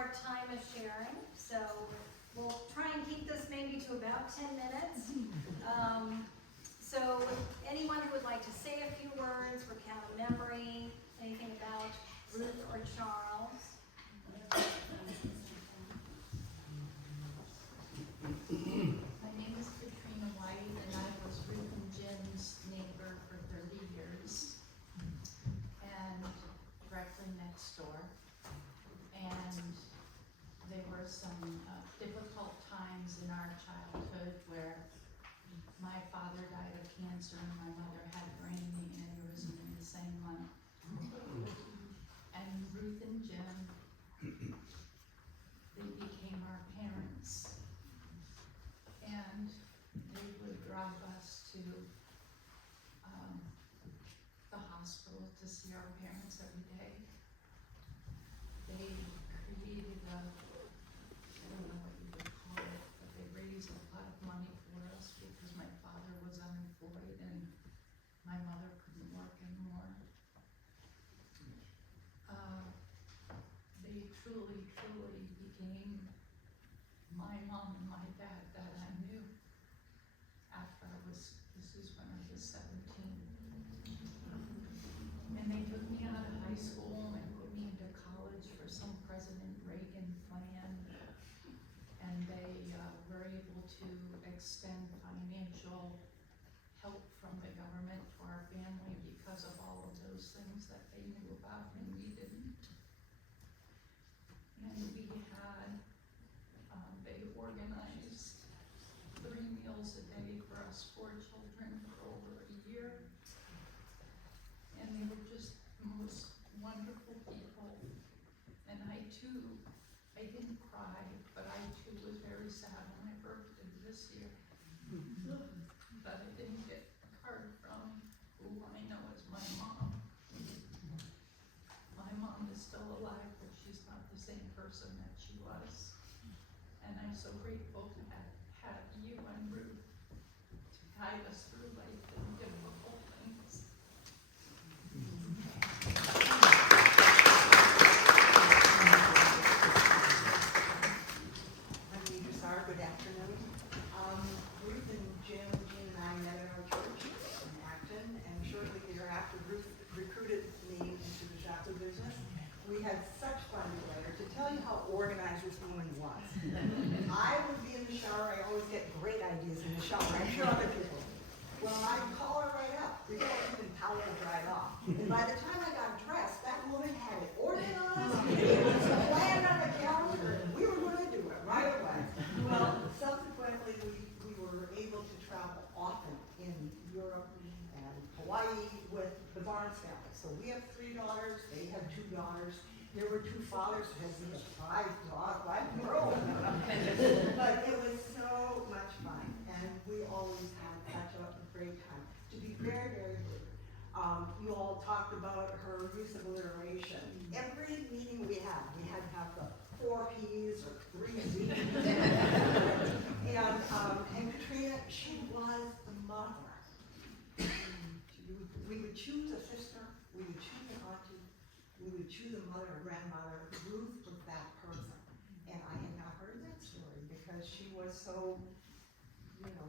our time of sharing, so we'll try and keep this maybe to to about 10 minutes. So anyone who would like to say a few words, recount a memory, anything about Ruth or Charles? My name is Katrina White, and I was Ruth and Jim's neighbor for 30 years, and directly next door. And there were some difficult times in our childhood where my father died of cancer and my mother had a brain aneurysm in the same month. And Ruth and Jim, they became our parents. And they would drive us to the hospital to see our parents every day. They created I don't know what you would call it, but they raised a lot of money for us because my father was unemployed and my mother couldn't work anymore. They truly, truly became my mom and my dad that I knew after this is when I was 17. And they took me out of high school and put me into college for some President Reagan plan. And they were able to extend financial help from the government to our family because of all of those things that they knew about and we didn't. And we had, they organized 3 meals a day for us 4 children for over a year. And they were just the most wonderful people. And I didn't cry, but I too was very sad when I birthed this year. But I didn't get a card from who I know as my mom. My mom is still alive, but she's not the same person that she was. And I'm so grateful to have you and Ruth to guide us through life and difficult things. I'm Deidre Sarr. Good afternoon. Ruth and Jim and I met at our church in Acton, and shortly thereafter, Ruth recruited me into the chocolate business. We had such fun together. To tell you how organized this woman was. I would be in the shower. I always get great ideas in the shower. I'm sure other people do. Well, I'd call her right up before I even towel to dry off. And by the time I got dressed, that woman had it organized. It was planned on the calendar. We were going to do it right away. Well, subsequently, we were able to travel often in Europe and Hawaii with the Vars family. So we have 3 daughters. They have 2 daughters. There were 2 fathers who had 5 girls. But it was so much fun, and we always had such a great time. To be very, very brief, you all talked about her use of alliteration. Every meeting we had to have the 4 Ps or 3 Zs. And Katrina, she was the mother. We would choose a sister, we would choose an auntie, we would choose a mother or grandmother. Ruth was that person. And I had not heard that story because she was so,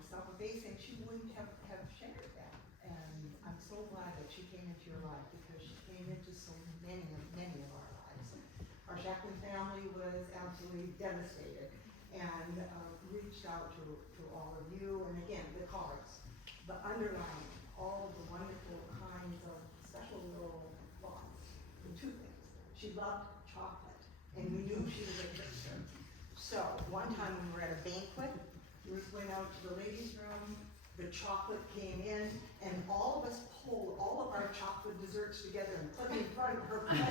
self-effacing, she wouldn't have shared that. And I'm so glad that she came into your life because she came into so many of our lives. Our Jacqueline family was absolutely devastated and reached out to all of you. And again, the cards, the underlining, all of the wonderful kinds of special little thoughts. And 2 things. She loved chocolate, and we knew she was a trickster. So one time we were at a banquet, Ruth went out to the ladies' room, the chocolate came in, and all of us pulled all of our chocolate desserts together and put them in front of her plate.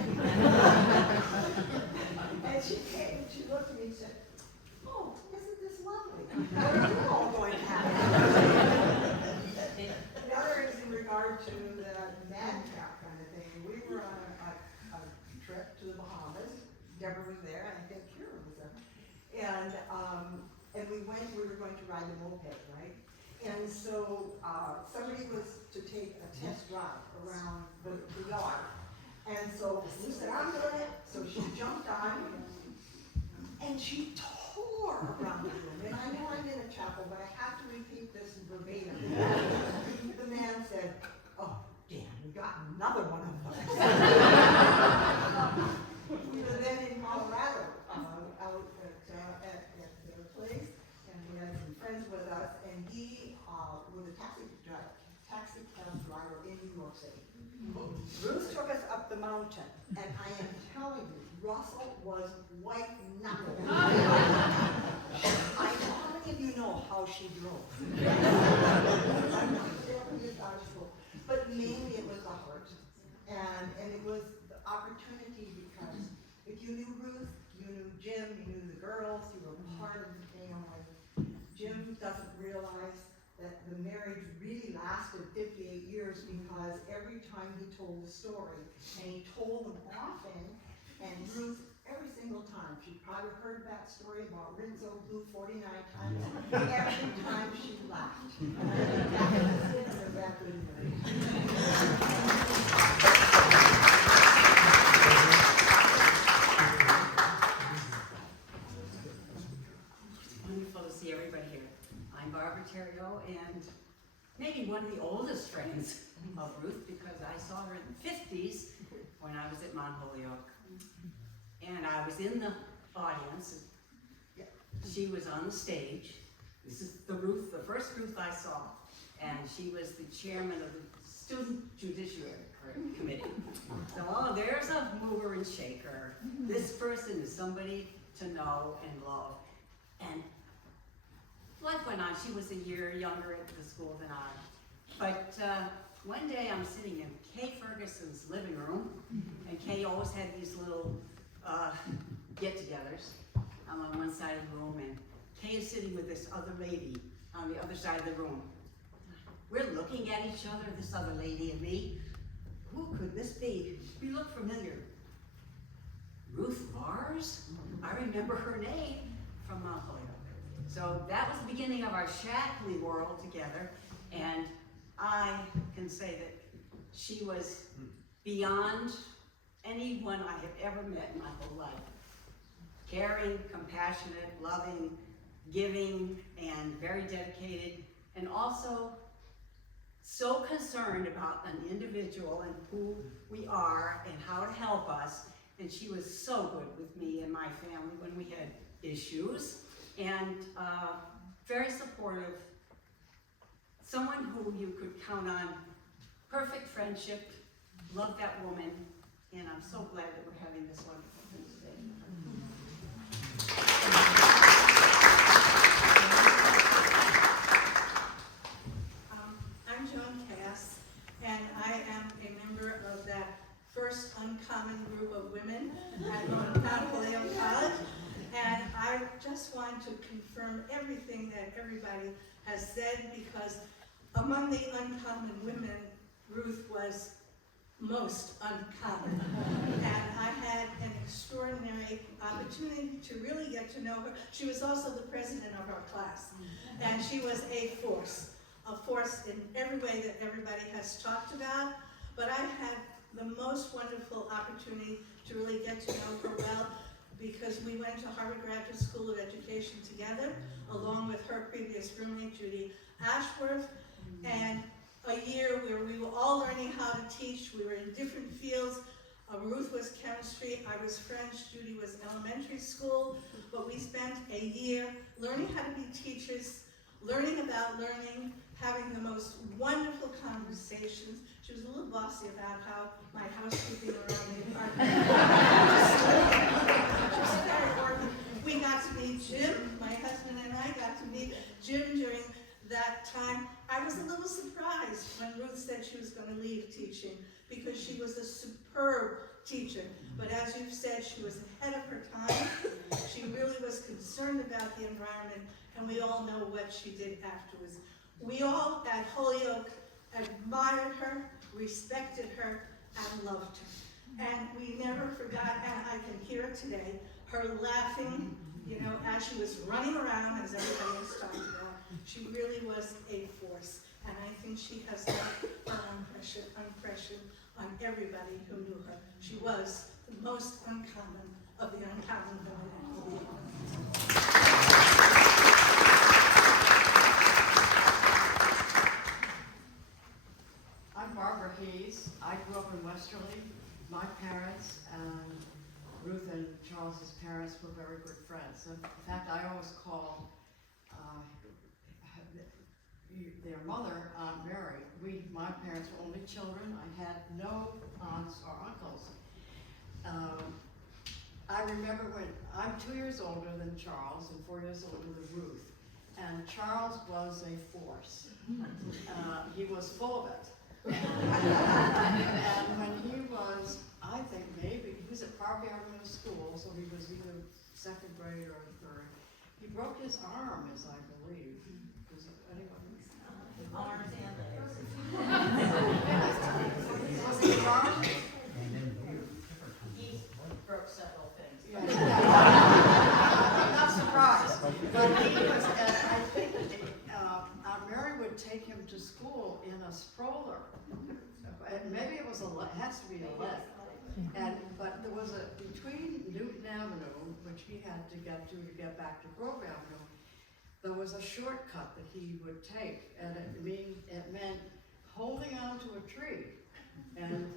And she came and she looked at me and said, "Oh, isn't this lovely? What are you all going to have?" The other is in regard to the madcap kind of thing. We were on a trip to the Bahamas. Deborah was there, and I think Kira was there. And we were going to ride the moped, right? And so somebody was to take a test drive around the yard. And so we said, "I'm doing it." So she jumped on, and she tore around the room. And I know I'm in a chapel, but I have to repeat this verbatim. The man said, "Oh, damn, we got another one of those." We were then in Colorado, out at their place, and we had some friends with us, and he was a taxi cab driver in New York City. Ruth took us up the mountain, and I am telling you, Russell was white knuckled. I know how many of you know how she drove. I'm not sure if it's our school, but mainly it was the heart, and it was the opportunity, because if you knew Ruth, you knew Jim, you knew the girls, you were part of the family. Jim doesn't realize that the marriage really lasted 58 years, because every time he told the story, and he told them often, and Ruth, every single time, she probably heard that story about Rinzo Blue 49 times, every time she laughed. That good marriage. Wonderful to see everybody here. I'm Barbara Theriault, and maybe one of the oldest friends of Ruth, because I saw her in the 50s when I was at Mount Holyoke. And I was in the audience. She was on the stage. This is the Ruth, the first Ruth I saw, and she was the chairman of the Student Judiciary Committee. So, oh, there's a mover and shaker. This person is somebody to know and love. And life went on. She was a year younger at the school than I. But one day I'm sitting in Kay Ferguson's living room, and Kay always had these little get-togethers. I'm on one side of the room, and Kay is sitting with this other lady on the other side of the room. We're looking at each other, this other lady and me. Who could this be? We look familiar. Ruth Vars? I remember her name from Mount Holyoke. So that was the beginning of our Shackley world together, and I can say that she was beyond anyone I have ever met in my whole life. Caring, compassionate, loving, giving, and very dedicated, and also so concerned about an individual and who we are and how to help us. And she was so good with me and my family when we had issues, and very supportive. Someone who you could count on. Perfect friendship. Love that woman. And I'm so glad that we're having this wonderful thing today. I'm Joan Cass, and I am a member of that first uncommon group of women at Mount Holyoke College. And I just want to confirm everything that everybody has said, because among the uncommon women, Ruth was most uncommon. And I had an extraordinary opportunity to really get to know her. She was also the president of our class. And she was a force in every way that everybody has talked about. But I had the most wonderful opportunity to really get to know her well, because we went to Harvard Graduate School of Education together, along with her previous roommate, Judy Ashworth, and a year where we were all learning how to teach. We were in different fields. Ruth was chemistry, I was French, Judy was elementary school, but we spent a year learning how to be teachers, learning about learning, having the most wonderful conversations. She was a little bossy about how my housekeeping around the apartment. She was very orderly. We got to meet Jim. My husband and I got to meet Jim during that time. I was a little surprised when Ruth said she was going to leave teaching, because she was a superb teacher. But as you've said, she was ahead of her time. She really was concerned about the environment, and we all know what she did afterwards. We all at Holyoke admired her, respected her, and loved her. And we never forgot, and I can hear it today, her laughing, as she was running around, as everybody was talking about. She really was a force. And I think she has left her impression on everybody who knew her. She was the most uncommon of the uncommon women at Holyoke. I'm Barbara Hayes. I grew up in Westerly. My parents and Ruth and Charles's parents were very good friends. In fact, I always call their mother, Aunt Mary. My parents were only children. I had no aunts or uncles. I remember when, I'm 2 years older than Charles and 4 years older than Ruth. And Charles was a force. He was full of it. And when he was, I think maybe, he was at Park Avenue School, so he was either second grade or third. He broke his arm, as I believe. Does anyone? Arms and legs. Was it his arm? He broke several things. Yeah. I'm not surprised. But he was, I think, Mary would take him to school in a stroller. And maybe it was it has to be a leg. But there was between Newton Avenue, which he had to get back to Grove Avenue, there was a shortcut that he would take, and it meant holding onto a tree and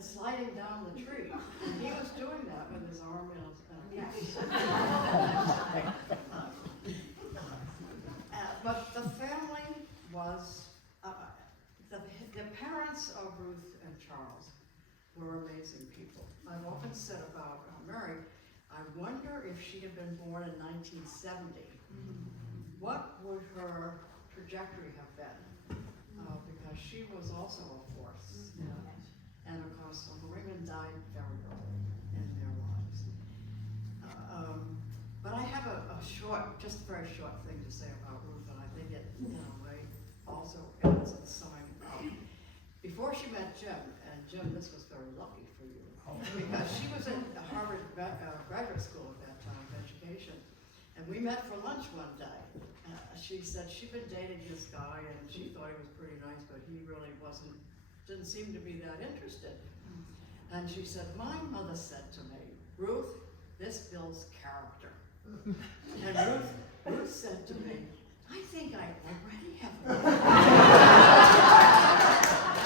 sliding down the tree. And he was doing that with his arm in a cast. But the family was, the parents of Ruth and Charles were amazing people. I've often said about Mary, I wonder if she had been born in 1970, what would her trajectory have been? Because she was also a force. And of course, the women died very early in their lives. But I have just a very short thing to say about Ruth, and I think it, also ends in summing up. Before she met Jim, and Jim, this was very lucky for you, because she was at Harvard graduate school at that time of education, and we met for lunch one day. She said she'd been dating this guy, and she thought he was pretty nice, but he really didn't seem to be that interested. And she said, my mother said to me, Ruth, this builds character. And Ruth said to me, I think I already have one.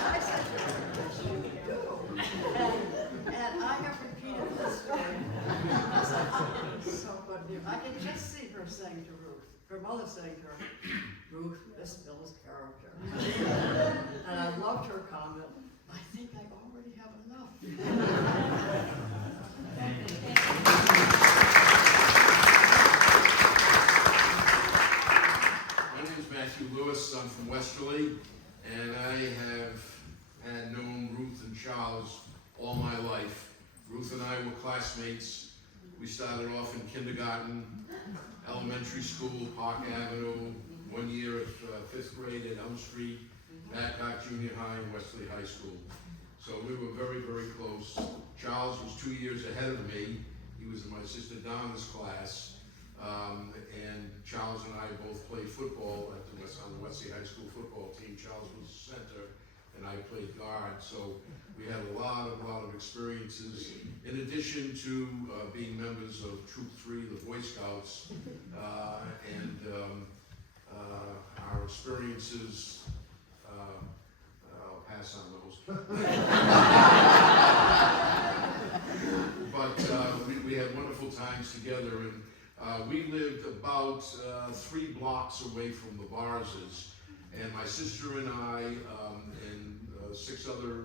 I said to her, yes, you do. And I have repeated this story. So, but I can just see her saying to Ruth, her mother saying to her, Ruth, this builds character. And I loved her comment, I think I already have enough. My name is Matthew Lewis. I'm from Westerly, and I have had known Ruth and Charles all my life. Ruth and I were classmates. We started off in kindergarten, elementary school, Park Avenue, 1 year at 5th grade at Elm Street, Babcock Junior High, and Westerly High School. So we were very, very close. Charles was 2 years ahead of me. He was in my sister Donna's class. And Charles and I both played football on the Westerly High School football team. Charles was center, and I played guard. So we had a lot of experiences. In addition to being members of Troop 3, the Boy Scouts, and our experiences, I'll pass on those. But we had wonderful times together, and we lived about 3 blocks away from the Varses, and my sister and I and 6 other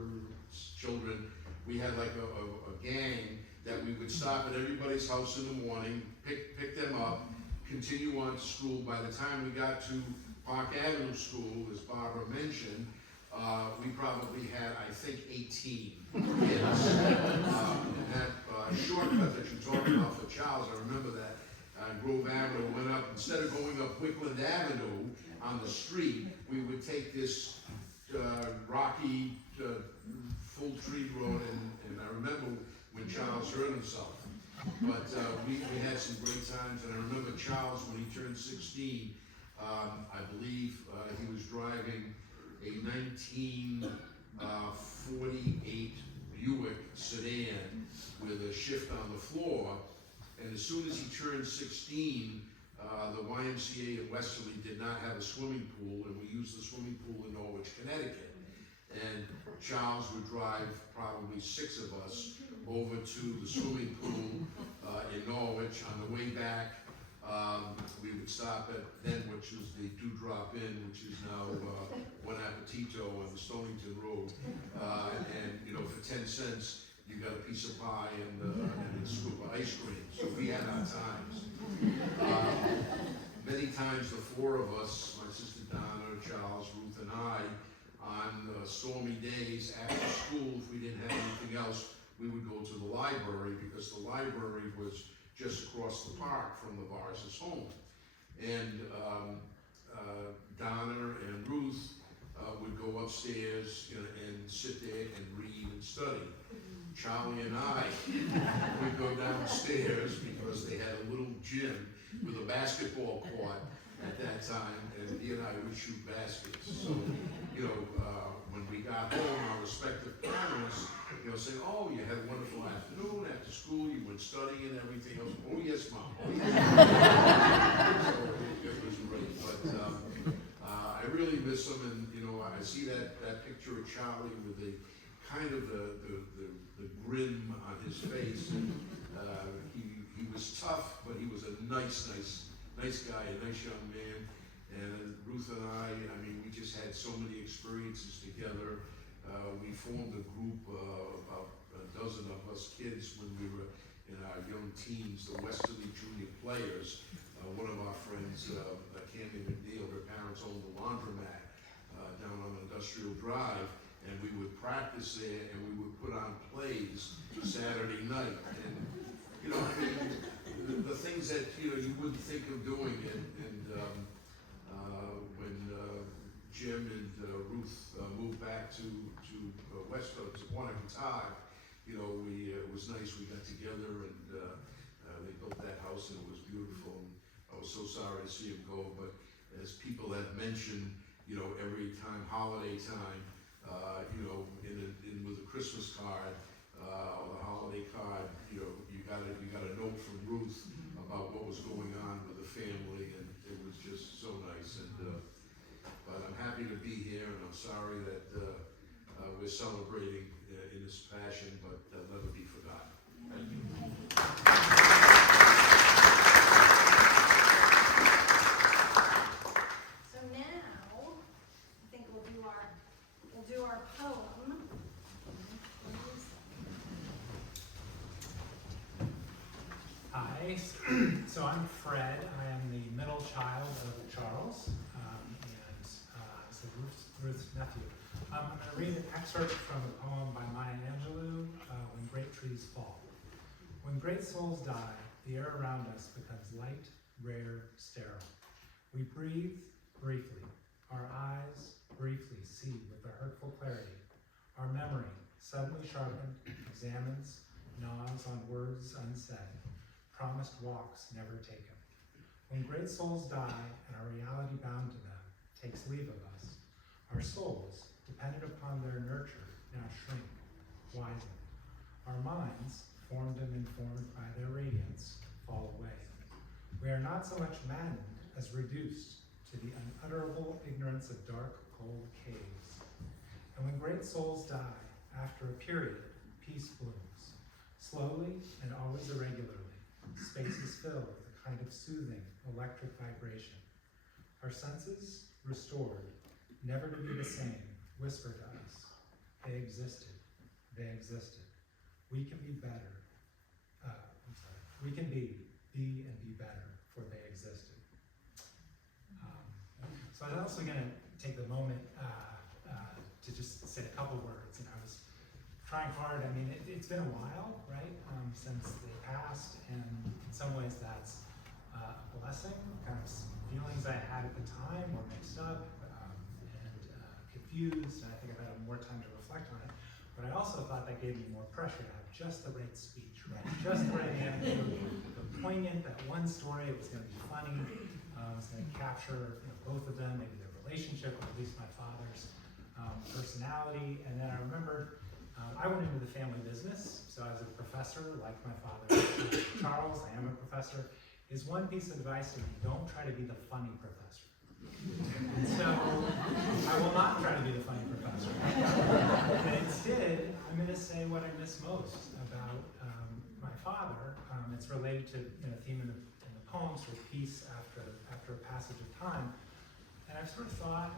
children, we had like a gang that we would stop at everybody's house in the morning, pick them up, continue on to school. By the time we got to Park Avenue School, as Barbara mentioned, we probably had, I think, 18 kids. That shortcut that you're talking about for Charles, I remember that. Grove Avenue went up, instead of going up Wickland Avenue on the street, we would take this rocky, full tree road, and I remember when Charles hurt himself. But we had some great times, and I remember Charles, when he turned 16, I believe he was driving a 1948 Buick sedan with a shift on the floor. And as soon as he turned 16, the YMCA in Westerly did not have a swimming pool, and we used the swimming pool in Norwich, Connecticut. And Charles would drive probably 6 of us over to the swimming pool in Norwich. On the way back, we would stop at then, which is the Dewdrop Inn, which is now One Appetito on the Stonington Road. And you know, for 10 cents, you got a piece of pie and a scoop of ice cream. So we had our times. Many times, the 4 of us, my sister Donna, Charles, Ruth, and I, on stormy days after school, if we didn't have anything else, we would go to the library, because the library was just across the park from the Vars' home. And Donna and Ruth would go upstairs and sit there and read and study. Charlie and I would go downstairs, because they had a little gym with a basketball court at that time, and he and I would shoot baskets. So, you know, when we got home, our respective parents, you know, say, "Oh, you had a wonderful afternoon after school, you went studying and everything else." "Oh, yes, Mom. Oh, yes, Mom." So it was great. But I really miss him, and, you know, I see that picture of Charlie with the kind of the grin on his face. And, he was tough, but he was a nice guy, a nice young man. And Ruth and I mean, we just had so many experiences together. We formed a group, about a dozen of us kids when we were in our young teens, the Westerly Junior Players. One of our friends, Candy McNeil, her parents owned the laundromat down on Industrial Drive, and we would practice there, and we would put on plays Saturday night. And, you know, I mean, the things that, you know, you wouldn't think of doing. And when Jim and Ruth moved back to Wanacatog, you know, it was nice. We got together, and they built that house, and it was beautiful. And I was so sorry to see him go, but as people have mentioned, you know, every time, holiday time, you know, in with a Christmas card or the holiday card, you know, you got a note from Ruth about what was going on with the family, and it was just so nice. And but I'm happy to be here, and I'm sorry that we're celebrating in this fashion, but they'll never be forgotten. Thank you. So now, I think we'll do our poem. Hi, so I'm Fred. I am the middle child of Charles, and so Ruth's nephew. I'm going to read an excerpt from a poem by Maya Angelou, When Great Trees Fall. When great souls die, the air around us becomes light, rare, sterile. We breathe briefly. Our eyes briefly see with a hurtful clarity. Our memory, suddenly sharpened, examines, gnaws on words unsaid, promised walks never taken. When great souls die and our reality bound to them takes leave of us, our souls, dependent upon their nurture, now shrink, wisen. Our minds, formed and informed by their radiance, fall away. We are not so much maddened as reduced to the unutterable ignorance of dark, cold caves. And when great souls die, after a period, peace blooms. Slowly and always irregularly, space is filled with a kind of soothing, electric vibration. Our senses, restored, never to be the same, whisper to us, they existed, they existed. We can be better. We can be and be better, for they existed. So I was also going to take the moment to just say a couple words. And I was trying hard. I mean, it's been a while, right, since they passed, and in some ways that's a blessing. Kind of some feelings I had at the time were mixed up and confused, and I think I've had more time to reflect on it. But I also thought that gave me more pressure to have just the right speech, right? Just the right anecdote, the poignant, that one story. It was going to be funny. It was going to capture, you know, both of them, maybe their relationship, or at least my father's personality. And then I remembered I went into the family business, so I was a professor, like my father, Charles. I am a professor, is one piece of advice to me: don't try to be the funny professor. And so I will not try to be the funny professor. And instead, I'm going to say what I miss most about my father. It's related to a theme in the poem, sort of peace after a passage of time. And I've sort of thought,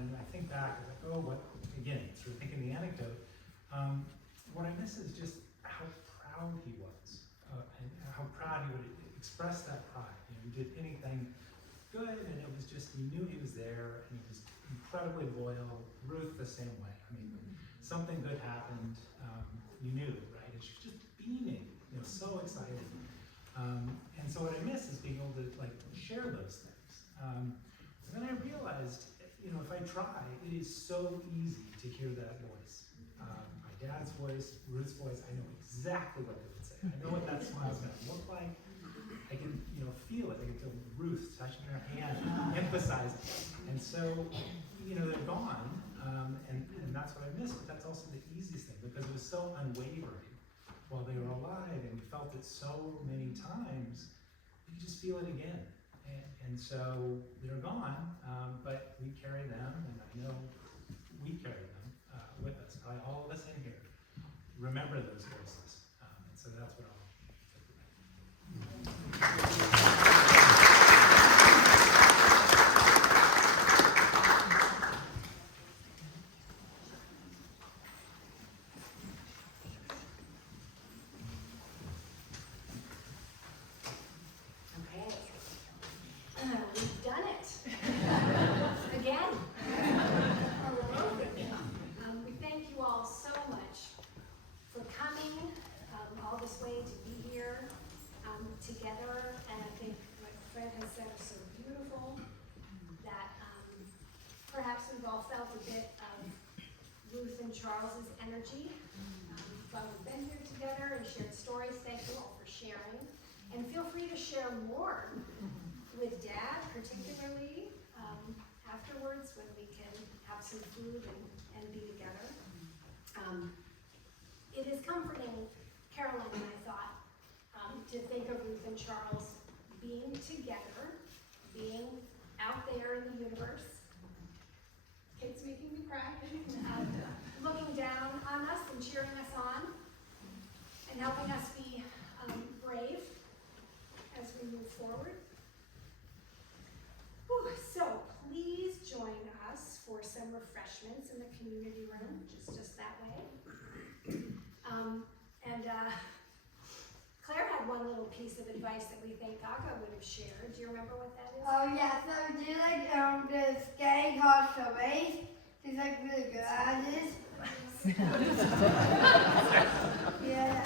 and I think back, like, oh, what, again, sort of thinking the anecdote, what I miss is just how proud he was, and how proud he would express that pride. He did anything good, and it was just, you knew he was there, and he was incredibly loyal. Ruth the same way. I mean, something good happened, you knew, right? And she was just beaming, so excited. And so what I miss is being able to share those things. And then I realized, if I try, it is so easy to hear that voice. My dad's voice, Ruth's voice, I know exactly what they would say. I know what that smile's gonna look like. I can, feel it. I can feel Ruth touching her hand, emphasizing. And so, they're gone, and that's what I miss, but that's also the easiest thing, because it was so unwavering while they were alive, and we felt it so many times, you just feel it again. And so they're gone, but we carry them, and I know we carry them with us. Probably all of us in here remember those voices, and so that's what I'll We've done it. Again. We thank you all so much for coming all this way to be here together. And I think what Fred has said is so beautiful, that perhaps we've all felt a bit of Ruth and Charles's energy while we've been here together and shared stories. Thank you all for sharing. And feel free to share more with Dad, particularly afterwards, when we can have some food and be together. It is comforting, Caroline and I thought, to think of Ruth and Charles being together, being out there in the universe. Kate's making me cry. Looking down on us and cheering us on, and helping us be brave as we move forward. So please join us for some refreshments in the community room, just that way. Claire had one little piece of advice that we think Gaga would have shared. Do you remember what that is? Oh yeah, so do this game called charades. She's really good at this. Yeah.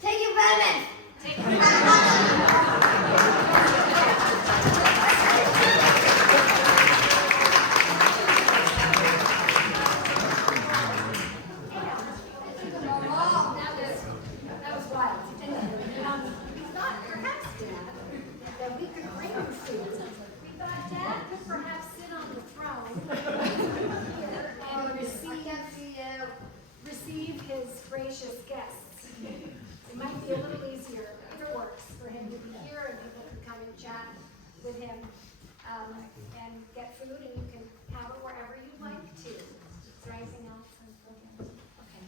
Take your lemon. Take your That was wild. And we thought perhaps, Dad, that we could bring you food. We thought Dad could perhaps sit on the throne here and receive his gracious guests. It might be a little easier, if it works, for him to be here, and people can come and chat with him and get food, and you can have it wherever you'd like to. Is there anything else? Okay.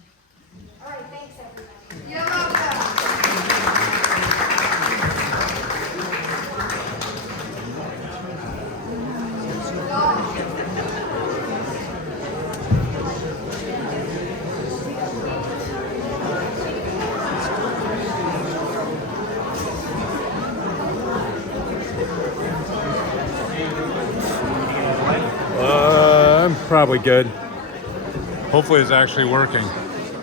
All right, thanks, everybody. You're welcome. I'm probably good. Hopefully it's actually working.